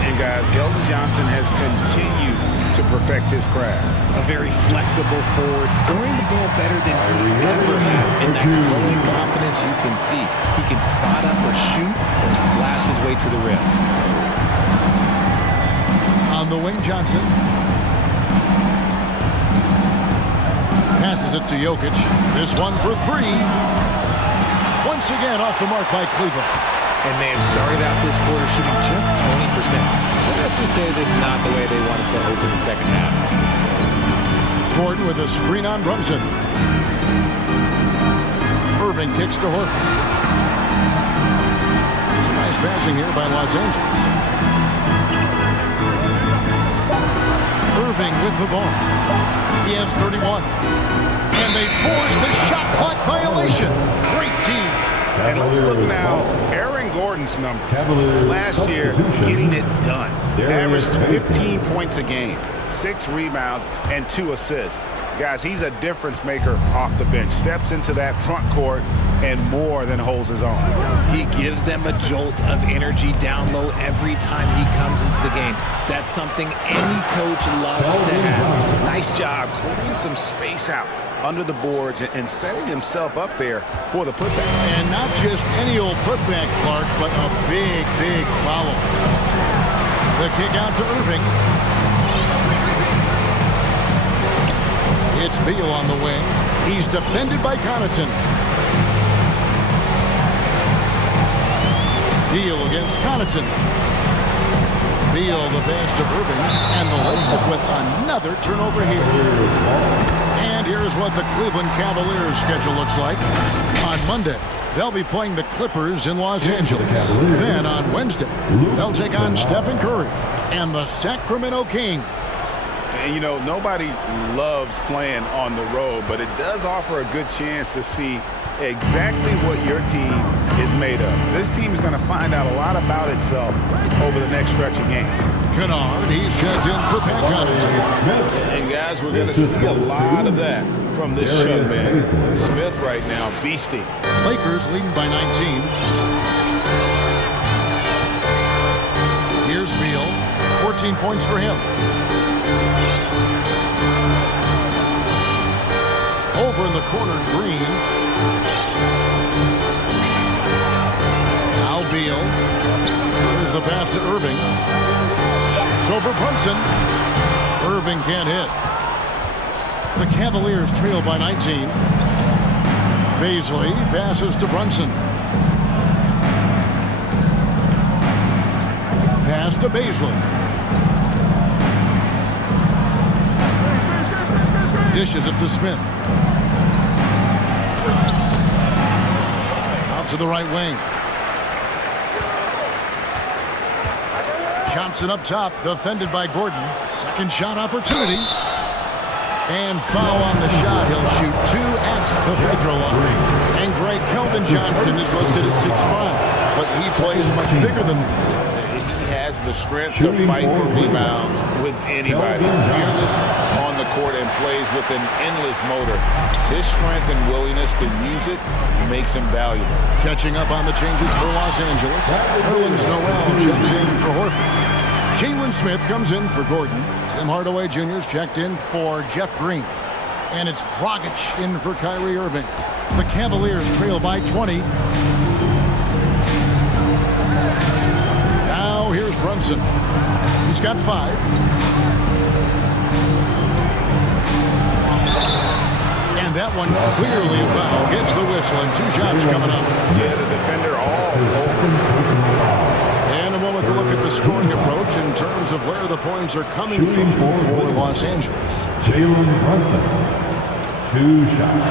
And guys, Keldon Johnson has continued to perfect his craft. A very flexible forward, scoring the ball better than he ever has. And that growing confidence you can see. He can spot up or shoot or slash his way to the rim. On the wing, Johnson. Passes it to Jokic. This one for 3. Once again off the mark by Cleveland. And they have started out this quarter shooting just 20%. But let's just say this is not the way they wanted to open the second half. Gordon with a screen on Brunson. Irving kicks to Horford. Nice passing here by Los Angeles. Irving with the ball. He has 31. And they force the shot clock violation. Great team. And let's look now. Aaron Gordon's number. Last year, getting it done. Averaged 15 points a game, 6 rebounds, and 2 assists. Guys, he's a difference maker off the bench. Steps into that front court and more than holds his own. He gives them a jolt of energy down low every time he comes into the game. That's something any coach loves to have. Nice job clearing some space out under the boards and setting himself up there for the putback. And not just any old putback, Clark, but a big, big follow. The kick out to Irving. It's Beal on the wing. He's defended by Connaughton. Beal against Connaughton. Beal the pass to Irving. And the Lakers with another turnover here. And here's what the Cleveland Cavaliers schedule looks like. On Monday, they'll be playing the Clippers in Los Angeles. Then on Wednesday, they'll take on Stephen Curry and the Sacramento Kings. And, you know, nobody loves playing on the road, but it does offer a good chance to see exactly what your team is made of. This team is going to find out a lot about itself over the next stretch of games. Kennard, he's checked in for Pat Connaughton. And guys, we're going to see a lot of that from this young man. Smith right now, beasting. Lakers leading by 19. Here's Beal, 14 points for him. Over in the corner, Green. Now Beal. Here's the pass to Irving. It's over Brunson. Irving can't hit. The Cavaliers trail by 19. Baisley passes to Brunson. Pass to Baisley. Dishes it to Smith. Out to the right wing. Johnson up top, defended by Gordon. Second shot opportunity. And foul on the shot. He'll shoot 2 at the free throw line. And Greg Keldon Johnson is listed at 6'5", but he plays much bigger than that. He has the strength to fight for rebounds with anybody. Fearless on the court and plays with an endless motor. His strength and willingness to use it makes him valuable. Catching up on the changes for Los Angeles. Nerlens Noel checks in for Horford. Jalen Smith comes in for Gordon. Tim Hardaway Jr. is checked in for Jeff Green. And it's Dragic in for Kyrie Irving. The Cavaliers trail by 20. Now here's Brunson. He's got 5. And that one clearly a foul. Gets the whistle and 2 shots coming up. Yeah, the defender all over. And a moment to look at the scoring approach in terms of where the points are coming from for Los Angeles. Jalen Brunson, 2 shots.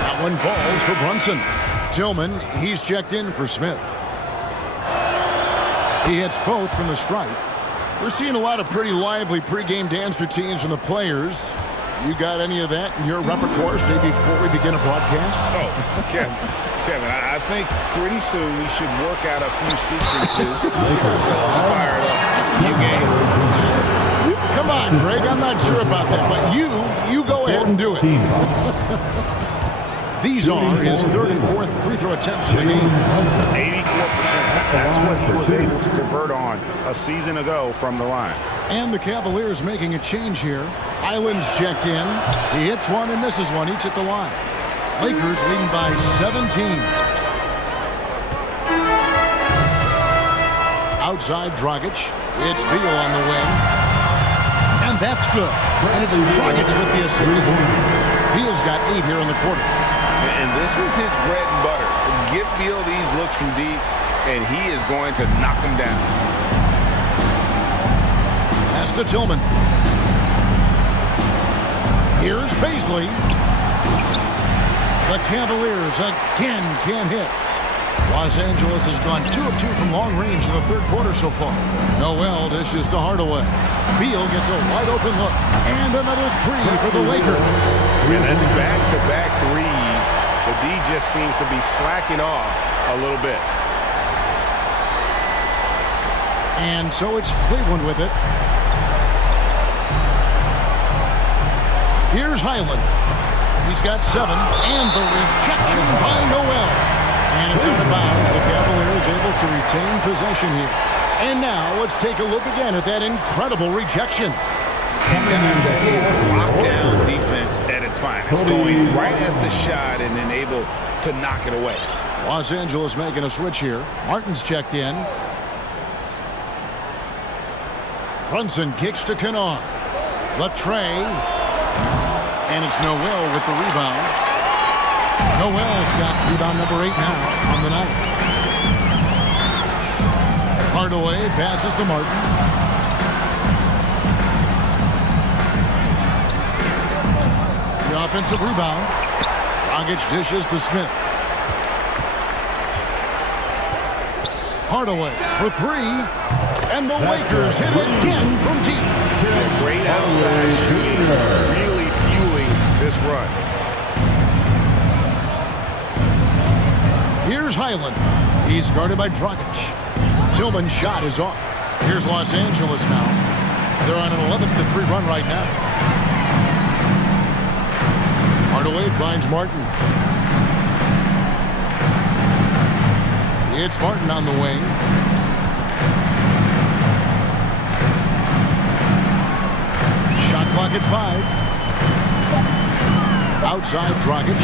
That one falls for Brunson. Tillman, he's checked in for Smith. He hits both from the stripe. We're seeing a lot of pretty lively pregame dance routines from the players. You got any of that in your repertoire, say, before we begin a broadcast? Oh, Kevin, I think pretty soon we should work out a few sequences. Get ourselves fired up. New game. Come on, Greg. I'm not sure about that, but you go ahead and do it. These are his 3rd and 4th free throw attempts of the game. 84%. That's what he was able to convert on a season ago from the line. And the Cavaliers making a change here. Island's checked in. He hits one and misses one, each at the line. Lakers leading by 17. Outside Dragic. It's Beal on the wing. And that's good. And it's Dragic with the assist. Beal's got 8 here in the quarter. And this is his bread and butter. Give Beal these looks from deep, and he is going to knock them down. Pass to Tillman. Here's Baisley. The Cavaliers again can't hit. Los Angeles has gone 2 of 2 from long range in the 3rd quarter so far. Noel dishes to Hardaway. Beal gets a wide open look. And another 3 for the Lakers. And that's back-to-back threes. The D just seems to be slacking off a little bit. And so it's Cleveland with it. Here's Highland. He's got 7. And the rejection by Noel. And it's out of bounds. The Cavaliers able to retain possession here. And now let's take a look again at that incredible rejection. And guys, that is lockdown defense at its finest. Going right at the shot and then able to knock it away. Los Angeles making a switch here. Martin's checked in. Brunson kicks to Kennard. The tray. And it's Noel with the rebound. Noel's got rebound number 8 now on the night. Hardaway passes to Martin. The offensive rebound. Dragic dishes to Smith. Hardaway for 3. And the Lakers hit again from deep. Yeah, great outside shooting. Really fueling this run. Here's Highland. He's guarded by Dragic. Tillman's shot is off. Here's Los Angeles now. They're on an 11-3 run right now. Hardaway finds Martin. It's Martin on the wing. Shot clock at 5. Outside Dragic.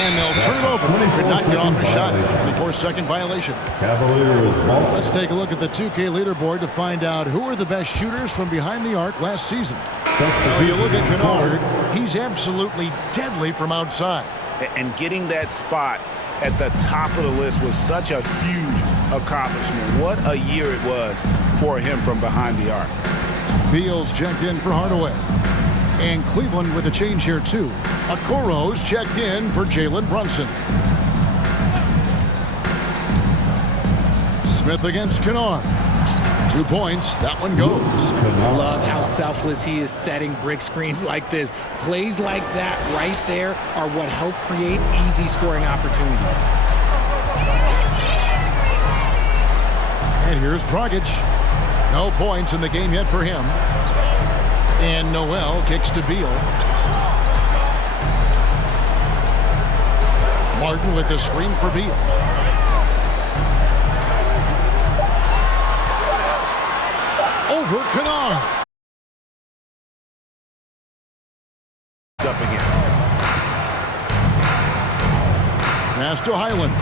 And they'll turn it over. Could not get off a shot. 24-second violation. Cavaliers ball. Let's take a look at the 2K leaderboard to find out who are the best shooters from behind the arc last season. Well, you look at Kennard, he's absolutely deadly from outside. And getting that spot at the top of the list was such a huge accomplishment. What a year it was for him from behind the arc. Beal's checked in for Hardaway. And Cleveland with a change here, too. Okoro's checked in for Jalen Brunson. Smith against Kennard. 2 points. That one goes. Love how selfless he is setting brick screens like this. Plays like that right there are what help create easy scoring opportunities. And here's Dragic. No points in the game yet for him. And Noel kicks to Beal. Martin with the screen for Beal. Over Kennard. pass to Highland.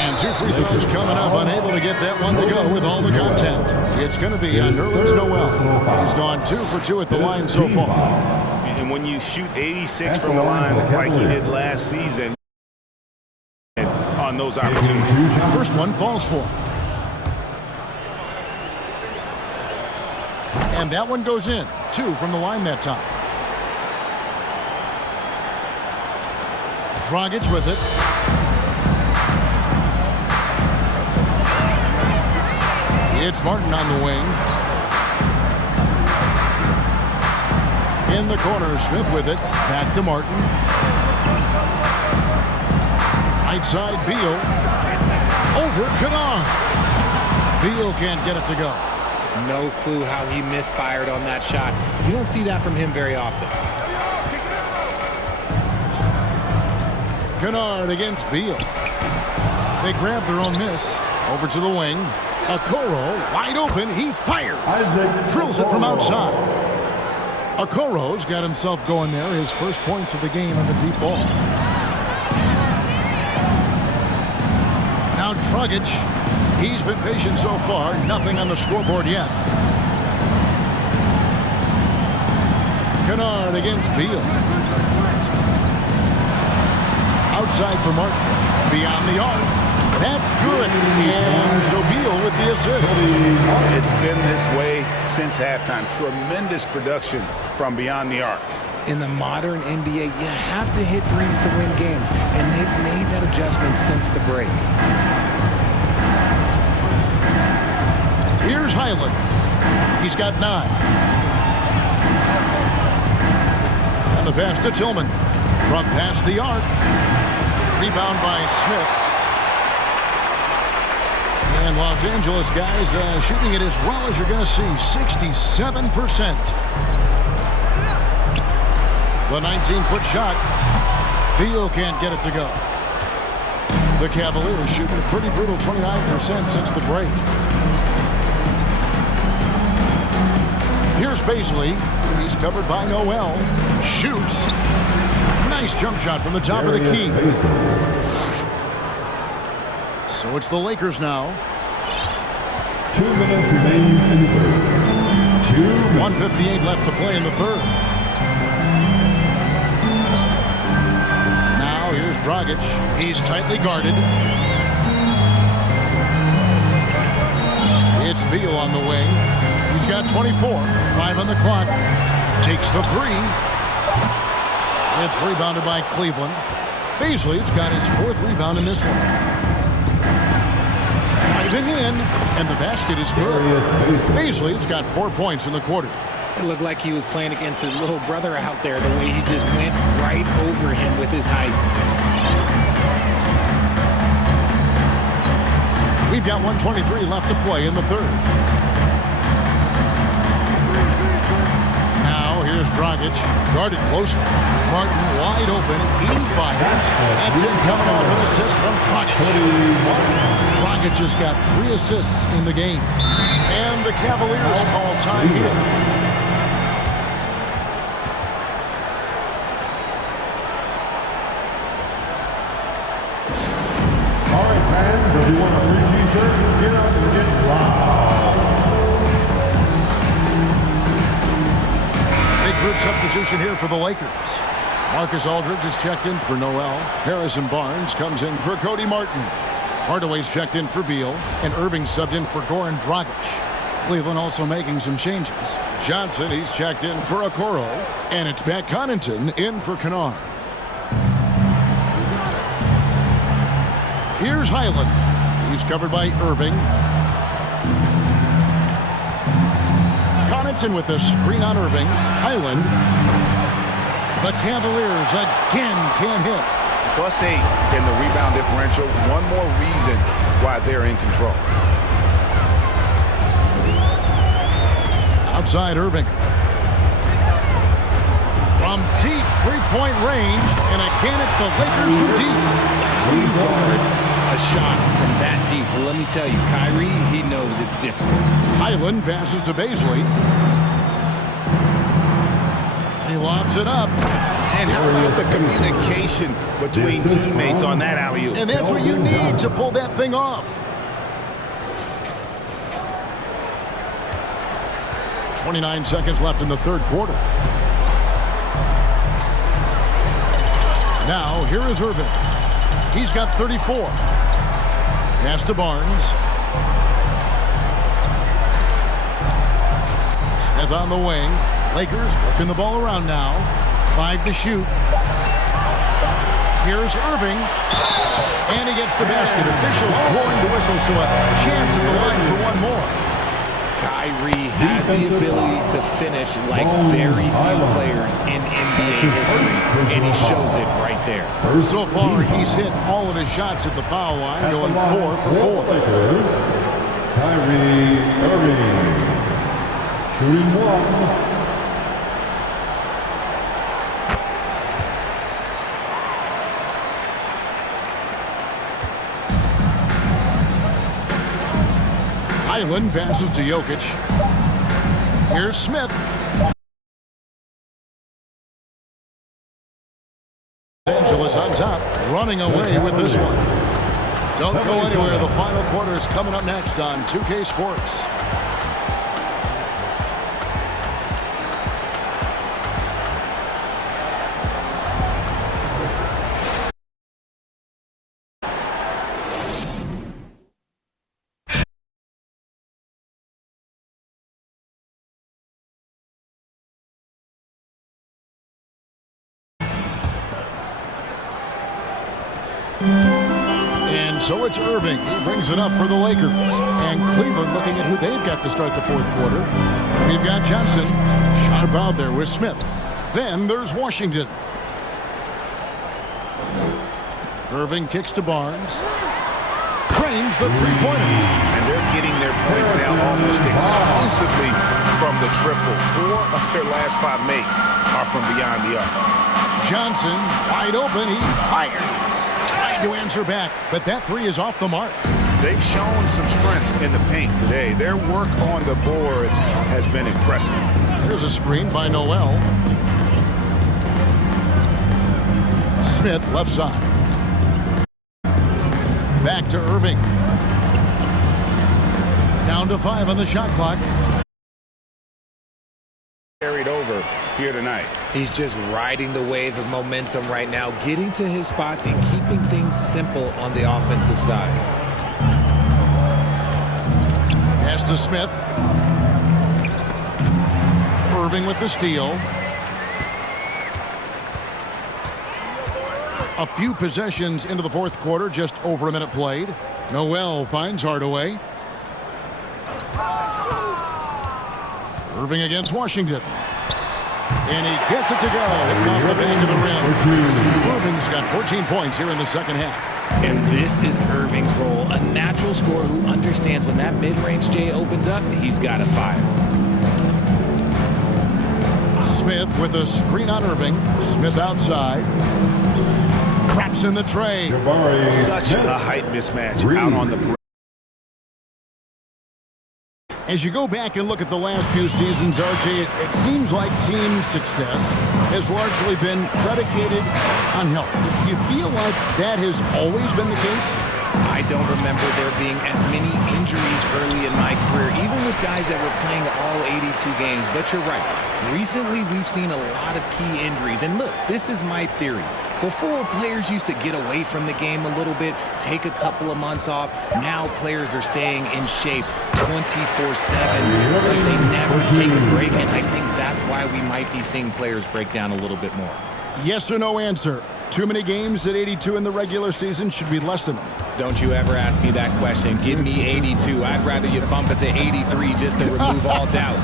And 2 free throws coming up, unable to get that one to go with all the contact. It's going to be on Nerlens Noel. He's gone 2 for 2 at the line so far. And when you shoot 86 from the line like he did last season on those opportunities. First one falls for him. And that one goes in. 2 from the line that time. Dragic with it. It's Martin on the wing. In the corner, Smith with it. Back to Martin. Right side, Beal. Over Kennard. Beal can't get it to go. No clue how he misfired on that shot. You don't see that from him very often. Kennard against Beal. They grab their own miss. Over to the wing. Okoro wide open. He fires. Drills it from outside. Okoro's got himself going there. His first points of the game on the deep ball. Now Dragic. He's been patient so far. Nothing on the scoreboard yet. Kennard against Beal. Outside for Martin. Beyond the arc. That's good. And so Beal with the assist. It's been this way since halftime. Tremendous production from beyond the arc. In the modern NBA, you have to hit threes to win games, and they've made that adjustment since the break. Here's Highland. He's got 9. And the pass to Tillman. From past the arc. Rebound by Smith. And Los Angeles guys shooting it as well as you're going to see. 67%. The 19-foot shot. Beal can't get it to go. The Cavaliers shooting a pretty brutal 29% since the break. Here's Baisley. He's covered by Noel. Shoots. Nice jump shot from the top of the key. So it's the Lakers now. 2 minutes remaining in the third. 1:58 left to play in the third. Now here's Dragic. He's tightly guarded. It's Beal on the wing. He's got 24. 5 on the clock. Takes the 3. It's rebounded by Cleveland. Baisley's got his 4th rebound in this one. Driving in, and the basket is good. Baisley's got 4 points in the quarter. It looked like he was playing against his little brother out there, the way he just went right over him with his height. We've got 1:23 left to play in the third. Now here's Dragic, guarded closely. Martin wide open. He fires. That's it, coming off an assist from Dragic. Dragic just got 3 assists in the game. And the Cavaliers call time here. If you want a free t-shirt, get up and get loud. Big group substitution here for the Lakers. Marcus Aldridge is checked in for Noel. Harrison Barnes comes in for Cody Martin. Hardaway's checked in for Beal. And Irving subbed in for Goran Dragic. Cleveland also making some changes. Johnson, he's checked in for Okoro. And it's Pat Connaughton in for Kennard. Here's Highland. He's covered by Irving. Connaughton with a screen on Irving. Highland. The Cavaliers again can't hit. +8 in the rebound differential. One more reason why they're in control. Outside Irving. From deep three-point range. And again, it's the Lakers from deep. We guard a shot from that deep. Well, let me tell you, Kyrie, he knows it's difficult. Highland passes to Baisley. He lobs it up. And how about the communication between teammates on that alley-oop? And that's what you need to pull that thing off. 29 seconds left in the third quarter. Now, here is Irving. He's got 34. Pass to Barnes. Smith on the wing. Lakers working the ball around now. 5 to shoot. Here's Irving. And he gets the basket. Officials blowing the whistle, so a chance at the line for one more. Kyrie has the ability to finish like very few players in NBA history, and he shows it right there. So far, he's hit all of his shots at the foul line, going 4 for 4. Kyrie Irving, shooting 1. Highland passes to Jokic. Here's Smith. Angeles on top, running away with this one. Don't go anywhere. The final quarter is coming up next on 2K Sports. And so it's Irving. He brings it up for the Lakers. And Cleveland looking at who they've got to start the fourth quarter. We've got Johnson sharp out there with Smith. Then there's Washington. Irving kicks to Barnes. Cranes the three-pointer. And they're getting their points now almost exclusively from the triple. 4 of their last 5 makes are from beyond the arc. Johnson wide open. He fires. Trying to answer back, but that three is off the mark. They've shown some strength in the paint today. Their work on the boards has been impressive. There's a screen by Noel. Smith left side. Back to Irving. Down to 5 on the shot clock. Carried over here tonight. He's just riding the wave of momentum right now, getting to his spots and keeping things simple on the offensive side. Pass to Smith. Irving with the steal. A few possessions into the fourth quarter, just over a minute played. Noel finds Hardaway. Irving against Washington. And he gets it to go off the back of the rim. Irving's got 14 points here in the second half. And this is Irving's role, a natural scorer who understands when that mid-range J opens up, he's got to fire. Smith with a screen on Irving. Smith outside. Craps in the tray. Such a height mismatch out on the brim. As you go back and look at the last few seasons, RJ, it seems like team success has largely been predicated on health. Do you feel like that has always been the case? I don't remember there being as many injuries early in my career, even with guys that were playing all 82 games. But you're right. Recently, we've seen a lot of key injuries. And look, this is my theory. Before, players used to get away from the game a little bit, take a couple of months off. Now players are staying in shape 24/7, but they never take a break, and I think that's why we might be seeing players break down a little bit more. Yes or no answer. Too many games at 82 in the regular season, should we lessen them? Don't you ever ask me that question. Give me 82. I'd rather you bump it to 83 just to remove all doubt.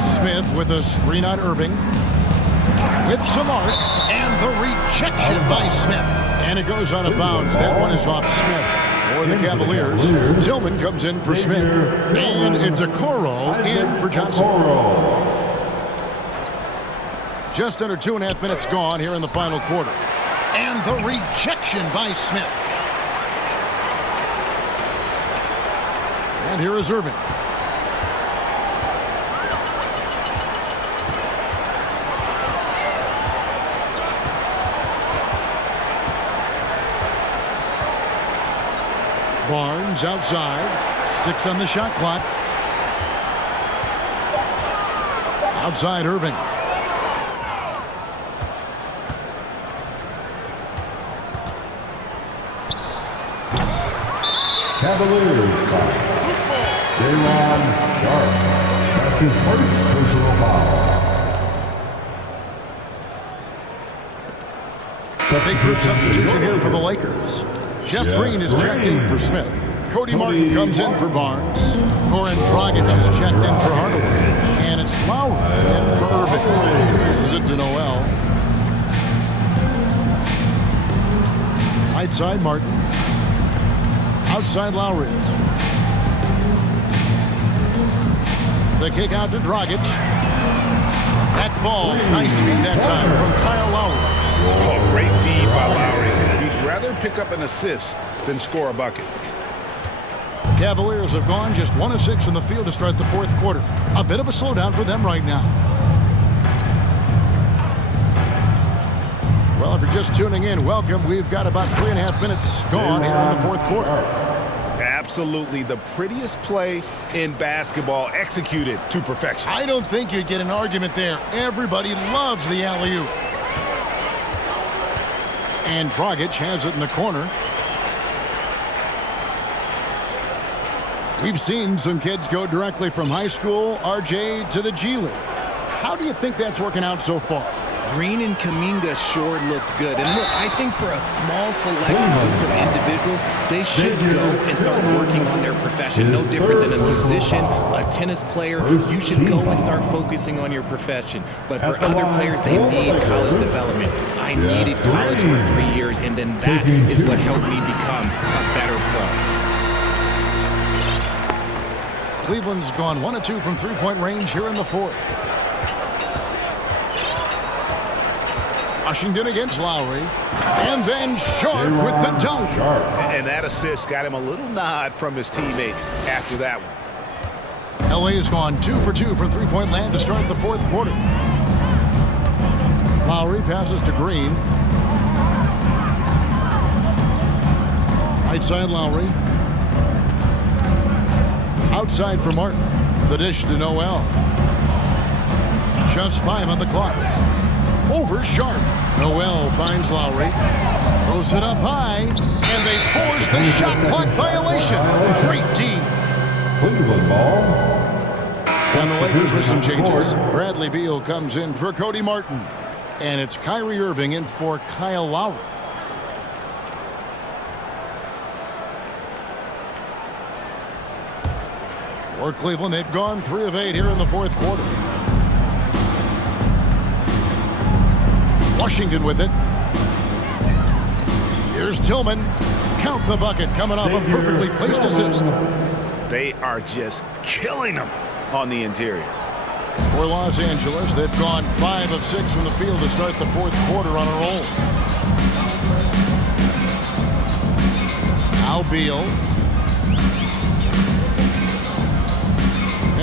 Smith with a screen on Irving. With some arc, and the rejection by Smith. And it goes out of bounds. That one is off Smith for the Cavaliers. Tillman comes in for Smith. And it's Okoro in for Johnson. Just under 2.5 minutes gone here in the final quarter. And the rejection by Smith. And here is Irving. Barnes outside. 6 on the shot clock. Outside Irving. Cavaliers foul. Jaylon Sharp. That's his first personal foul. Big group substitution here for the Lakers. Jeff Green is checked in for Smith. Cody Martin comes in for Barnes. Goran Dragic is checked in for Hardaway. And it's Lowry in for Irving. This is it to Noel. Right side Martin. Outside Lowry. The kick out to Dragic. That ball, nice feed that time from Kyle Lowry. Oh, great feed by Lowry. He'd rather pick up an assist than score a bucket. Cavaliers have gone just 1 of 6 from the field to start the fourth quarter. A bit of a slowdown for them right now. Well, if you're just tuning in, welcome. We've got about 3.5 minutes gone here in the fourth quarter. Absolutely the prettiest play in basketball, executed to perfection. I don't think you'd get an argument there. Everybody loves the alley-oop. And Dragic has it in the corner. We've seen some kids go directly from high school, RJ, to the G League. How do you think that's working out so far? Green and Kuminga sure looked good. And look, I think for a small select group of individuals, they should go and start working on their profession. No different than a musician, a tennis player. You should go and start focusing on your profession. But for other players, they need college development. I needed college for 3 years, and then that is what helped me become a better pro. Cleveland's gone 1 of 2 from three-point range here in the fourth. Washington against Lowry. And then Sharp with the dunk. And that assist got him a little nod from his teammate after that one. LA has gone 2 for 2 from three-point land to start the fourth quarter. Lowry passes to Green. Right side Lowry. Outside for Martin. The dish to Noel. Just 5 on the clock. Over Sharp. Noel finds Lowry. Throws it up high. And they force the shot clock violation. Great team. Cleveland ball. And the Lakers with some changes. Bradley Beal comes in for Cody Martin. And it's Kyrie Irving in for Kyle Lowry. For Cleveland, they've gone 3 of 8 here in the fourth quarter. Washington with it. Here's Tillman. Count the bucket, coming off a perfectly placed assist. They are just killing them on the interior. For Los Angeles, they've gone 5 of 6 from the field to start the fourth quarter on a roll. Now Beal.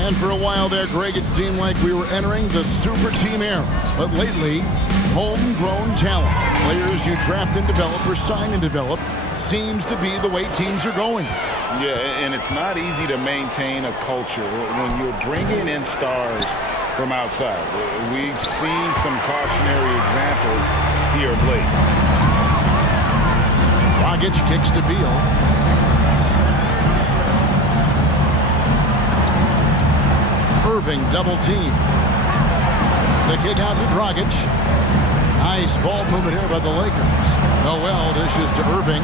And for a while there, Greg, it seemed like we were entering the super team era. But lately, homegrown talent, players you draft and develop or sign and develop, seems to be the way teams are going. Yeah, and it's not easy to maintain a culture when you're bringing in stars from outside. We've seen some cautionary examples here of late. Dragic kicks to Beal. Irving double team. The kick out to Dragic. Nice ball movement here by the Lakers. Noel dishes to Irving.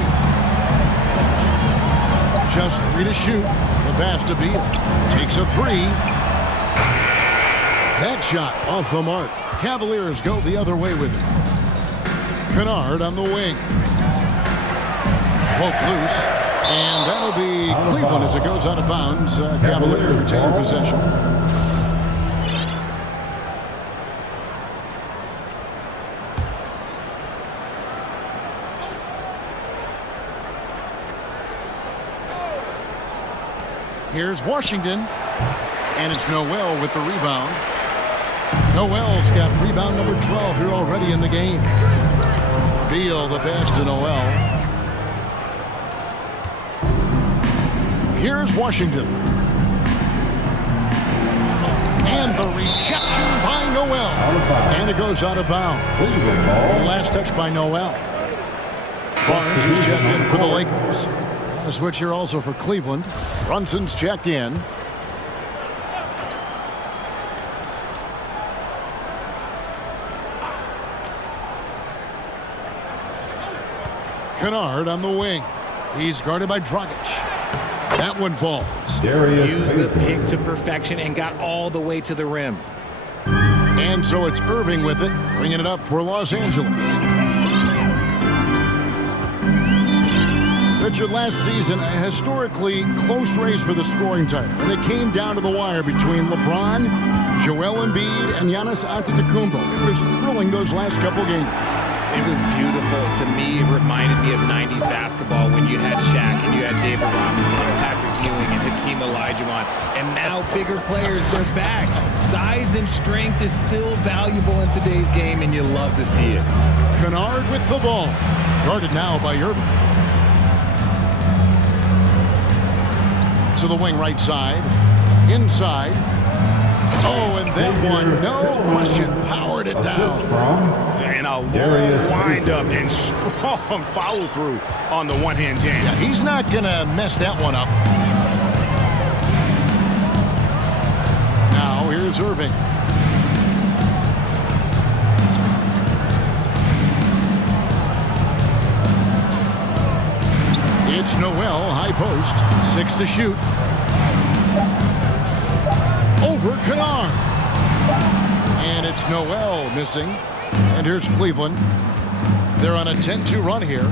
Just 3 to shoot. The pass to Beal. Takes a 3. That shot off the mark. Cavaliers go the other way with it. Kennard on the wing. Poke loose. And that'll be Cleveland as it goes out of bounds. Cavaliers retain possession. Here's Washington, and it's Noel with the rebound. Noel's got rebound number 12 here already in the game. Beal the pass to Noel. Here's Washington. And the rejection by Noel. And it goes out of bounds. Last touch by Noel. Barnes is checked in for the Lakers. And a switch here also for Cleveland. Brunson's checked in. Kennard on the wing. He's guarded by Dragic. That one falls. Used the pick to perfection and got all the way to the rim. And so it's Irving with it, bringing it up for Los Angeles. Richard, last season, a historically close race for the scoring title. And it came down to the wire between LeBron, Joel Embiid, and Giannis Antetokounmpo. It was thrilling those last couple games. It was beautiful. To me, it reminded me of 90s basketball when you had Shaq and you had David Robinson and Patrick Ewing and Hakeem Olajuwon. And now bigger players, they're back. Size and strength is still valuable in today's game, and you love to see it. Kennard with the ball. Guarded now by Irving. To the wing right side. Inside. Oh, and that one, no question, powered it down. And a long wind-up and strong follow-through on the one-hand jam. Yeah, he's not going to mess that one up. Now, here's Irving. It's Noel, high post, 6 to shoot. Over Kennard. And it's Noel missing. And here's Cleveland. They're on a 10-2 run here.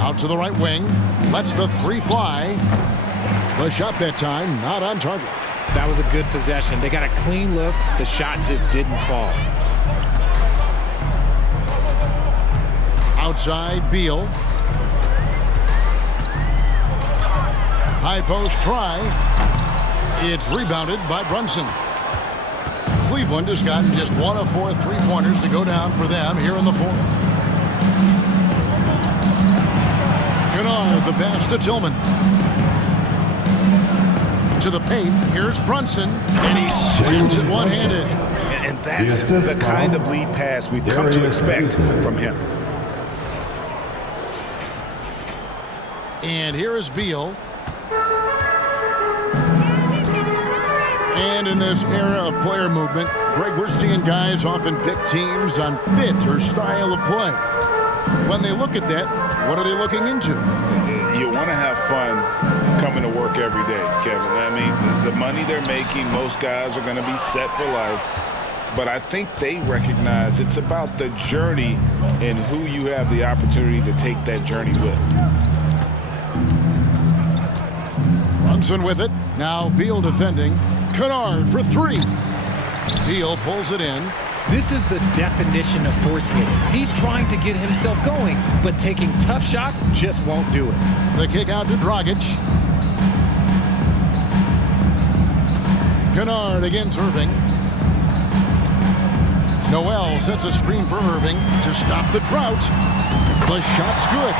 Out to the right wing. Lets the three fly. The shot that time, not on target. That was a good possession. They got a clean look. The shot just didn't fall. Outside, Beal. High post try. It's rebounded by Brunson. Cleveland has gotten just 1 of 4 three-pointers to go down for them here in the fourth. Kennard, the pass to Tillman. To the paint, here's Brunson, and he slams it one-handed. And that's the kind of lead pass we've come to expect from him. And here is Beal. And in this era of player movement, Greg, we're seeing guys often pick teams on fit or style of play. When they look at that, what are they looking into? You want to have fun coming to work every day, Kevin. I mean, the money they're making, most guys are going to be set for life. But I think they recognize it's about the journey and who you have the opportunity to take that journey with. Brunson with it. Now Beal defending. Kennard for 3. Beal pulls it in. This is the definition of forcing it. He's trying to get himself going, but taking tough shots just won't do it. The kick out to Dragic. Kennard against Irving. Noel sets a screen for Irving to stop the drought. The shot's good.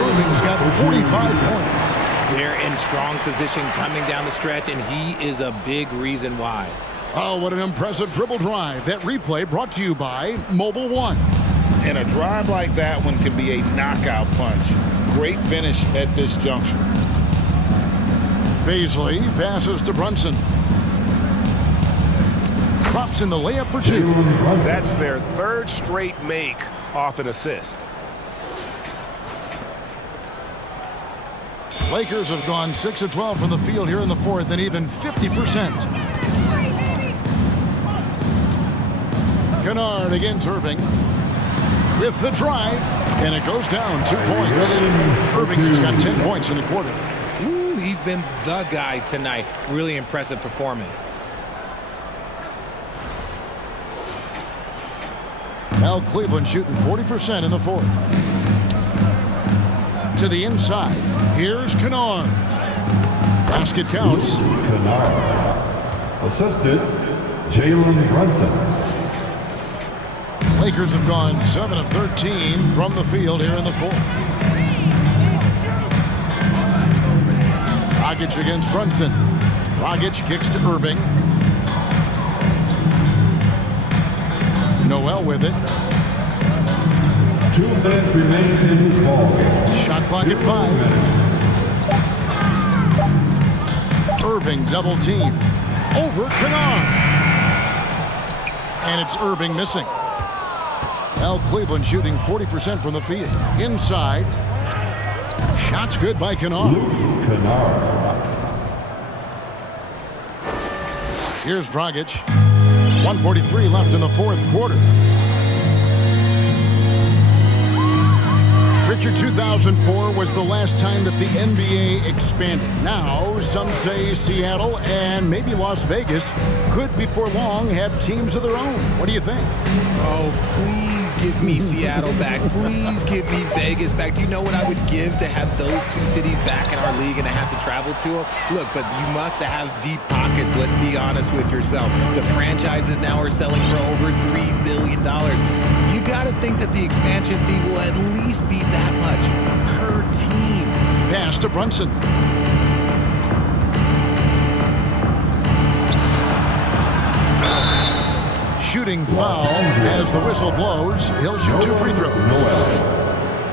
Irving's got 45 points. They're in strong position coming down the stretch, and he is a big reason why. Oh, what an impressive dribble drive. That replay brought to you by Mobile One. And a drive like that one can be a knockout punch. Great finish at this juncture. Baisley passes to Brunson. Drops in the layup for 2. That's their 3rd straight make off an assist. Lakers have gone 6 of 12 from the field here in the fourth and even 50%. Kennard against Irving with the drive, and it goes down 2 points. Irving's got 10 points in the quarter. Ooh, he's been the guy tonight. Really impressive performance. Now Cleveland shooting 40% in the fourth. To the inside. Here's Kennard. Basket counts. Kennard. Assisted, Jalen Brunson. Lakers have gone 7 of 13 from the field here in the fourth. Dragic against Brunson. Dragic kicks to Irving. Noel with it. 2 minutes remaining in this ball game. Shot clock at 5. Irving double team. Over Kennard. And it's Irving missing. Well, Cleveland shooting 40% from the field. Inside. Shot's good by Kennard. Here's Dragic. 1:43 left in the fourth quarter. Richard, 2004 was the last time that the NBA expanded. Now, some say Seattle and maybe Las Vegas could before long have teams of their own. What do you think? Oh, please give me Seattle back. Please give me Vegas back. Do you know what I would give to have those two cities back in our league and to have to travel to them? Look, but you must have deep pockets. Let's be honest with yourself. The franchises now are selling for over $3 billion. You got to think that the expansion fee will at least be that much per team. Pass to Brunson. Shooting foul as the whistle blows. He'll shoot 2 free throws.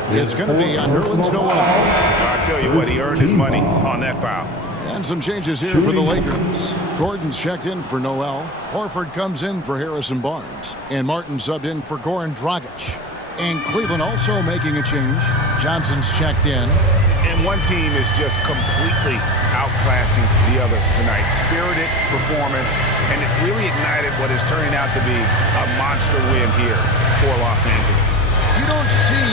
It's going to be on Nerlens Noel. I tell you what, he earned his money on that foul. And some changes here for the Lakers. Gordon's checked in for Noel. Horford comes in for Harrison Barnes. And Martin subbed in for Goran Dragic. And Cleveland also making a change. Johnson's checked in. And one team is just completely outclassing the other tonight. Spirited performance, and it really ignited what is turning out to be a monster win here for Los Angeles. You don't see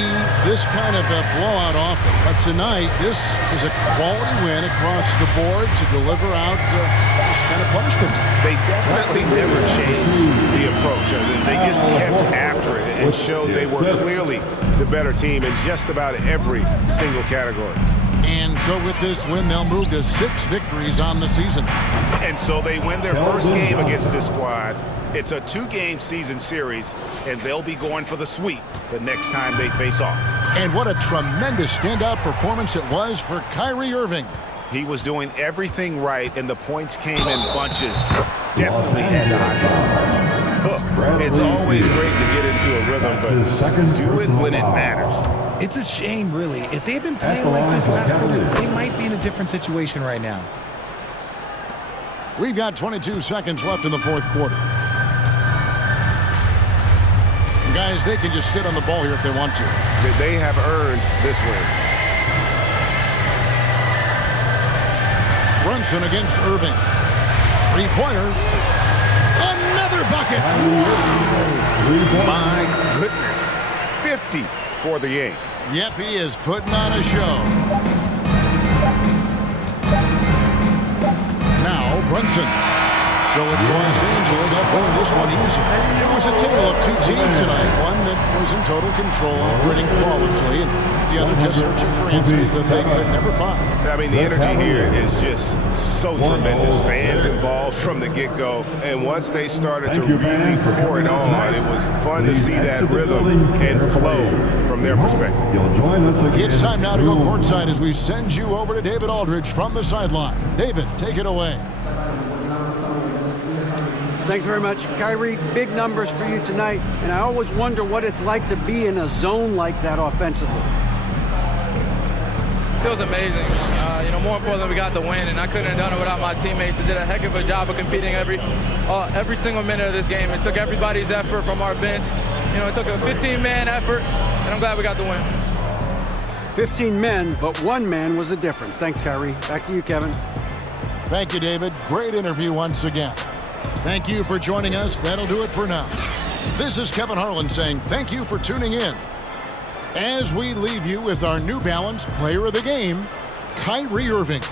this kind of a blowout often, but tonight this is a quality win across the board to deliver out this kind of punishment. They definitely never changed the approach. They just kept after it and showed they were clearly the better team in just about every single category. And so with this win, they'll move to 6 victories on the season. And so they win their first game against this squad. It's a 2-game season series, and they'll be going for the sweep the next time they face off. And what a tremendous standout performance it was for Kyrie Irving. He was doing everything right, and the points came in bunches. Definitely had the high. Look, it's always great to get into a rhythm, but do it when it matters. It's a shame, really. If they've been playing like this last quarter, they might be in a different situation right now. We've got 22 seconds left in the fourth quarter. And guys, they can just sit on the ball here if they want to. They have earned this win. Brunson against Irving. 3-pointer. Another bucket. My goodness. 50 for the game. Yep, he is putting on a show. Now, Brunson. So it's Los Angeles winning this one easy. It was a tale of 2 teams tonight. One that was in total control, operating flawlessly, and the other just searching for answers that they could never find. I mean, the energy here is just so tremendous. Fans involved from the get-go, and once they started to really pour it on, it was fun to see that rhythm and flow from their perspective. It's time now to go courtside as we send you over to David Aldridge from the sideline. David, take it away. Thanks very much. Kyrie, big numbers for you tonight, and I always wonder what it's like to be in a zone like that offensively. Feels amazing. More importantly, we got the win, and I couldn't have done it without my teammates. They did a heck of a job of competing every single minute of this game. It took everybody's effort from our bench. It took a 15-man effort, and I'm glad we got the win. 15 men, but 1 man was the difference. Thanks, Kyrie. Back to you, Kevin. Thank you, David. Great interview once again. Thank you for joining us. That'll do it for now. This is Kevin Harlan saying thank you for tuning in. As we leave you with our New Balance Player of the Game, Kyrie Irving.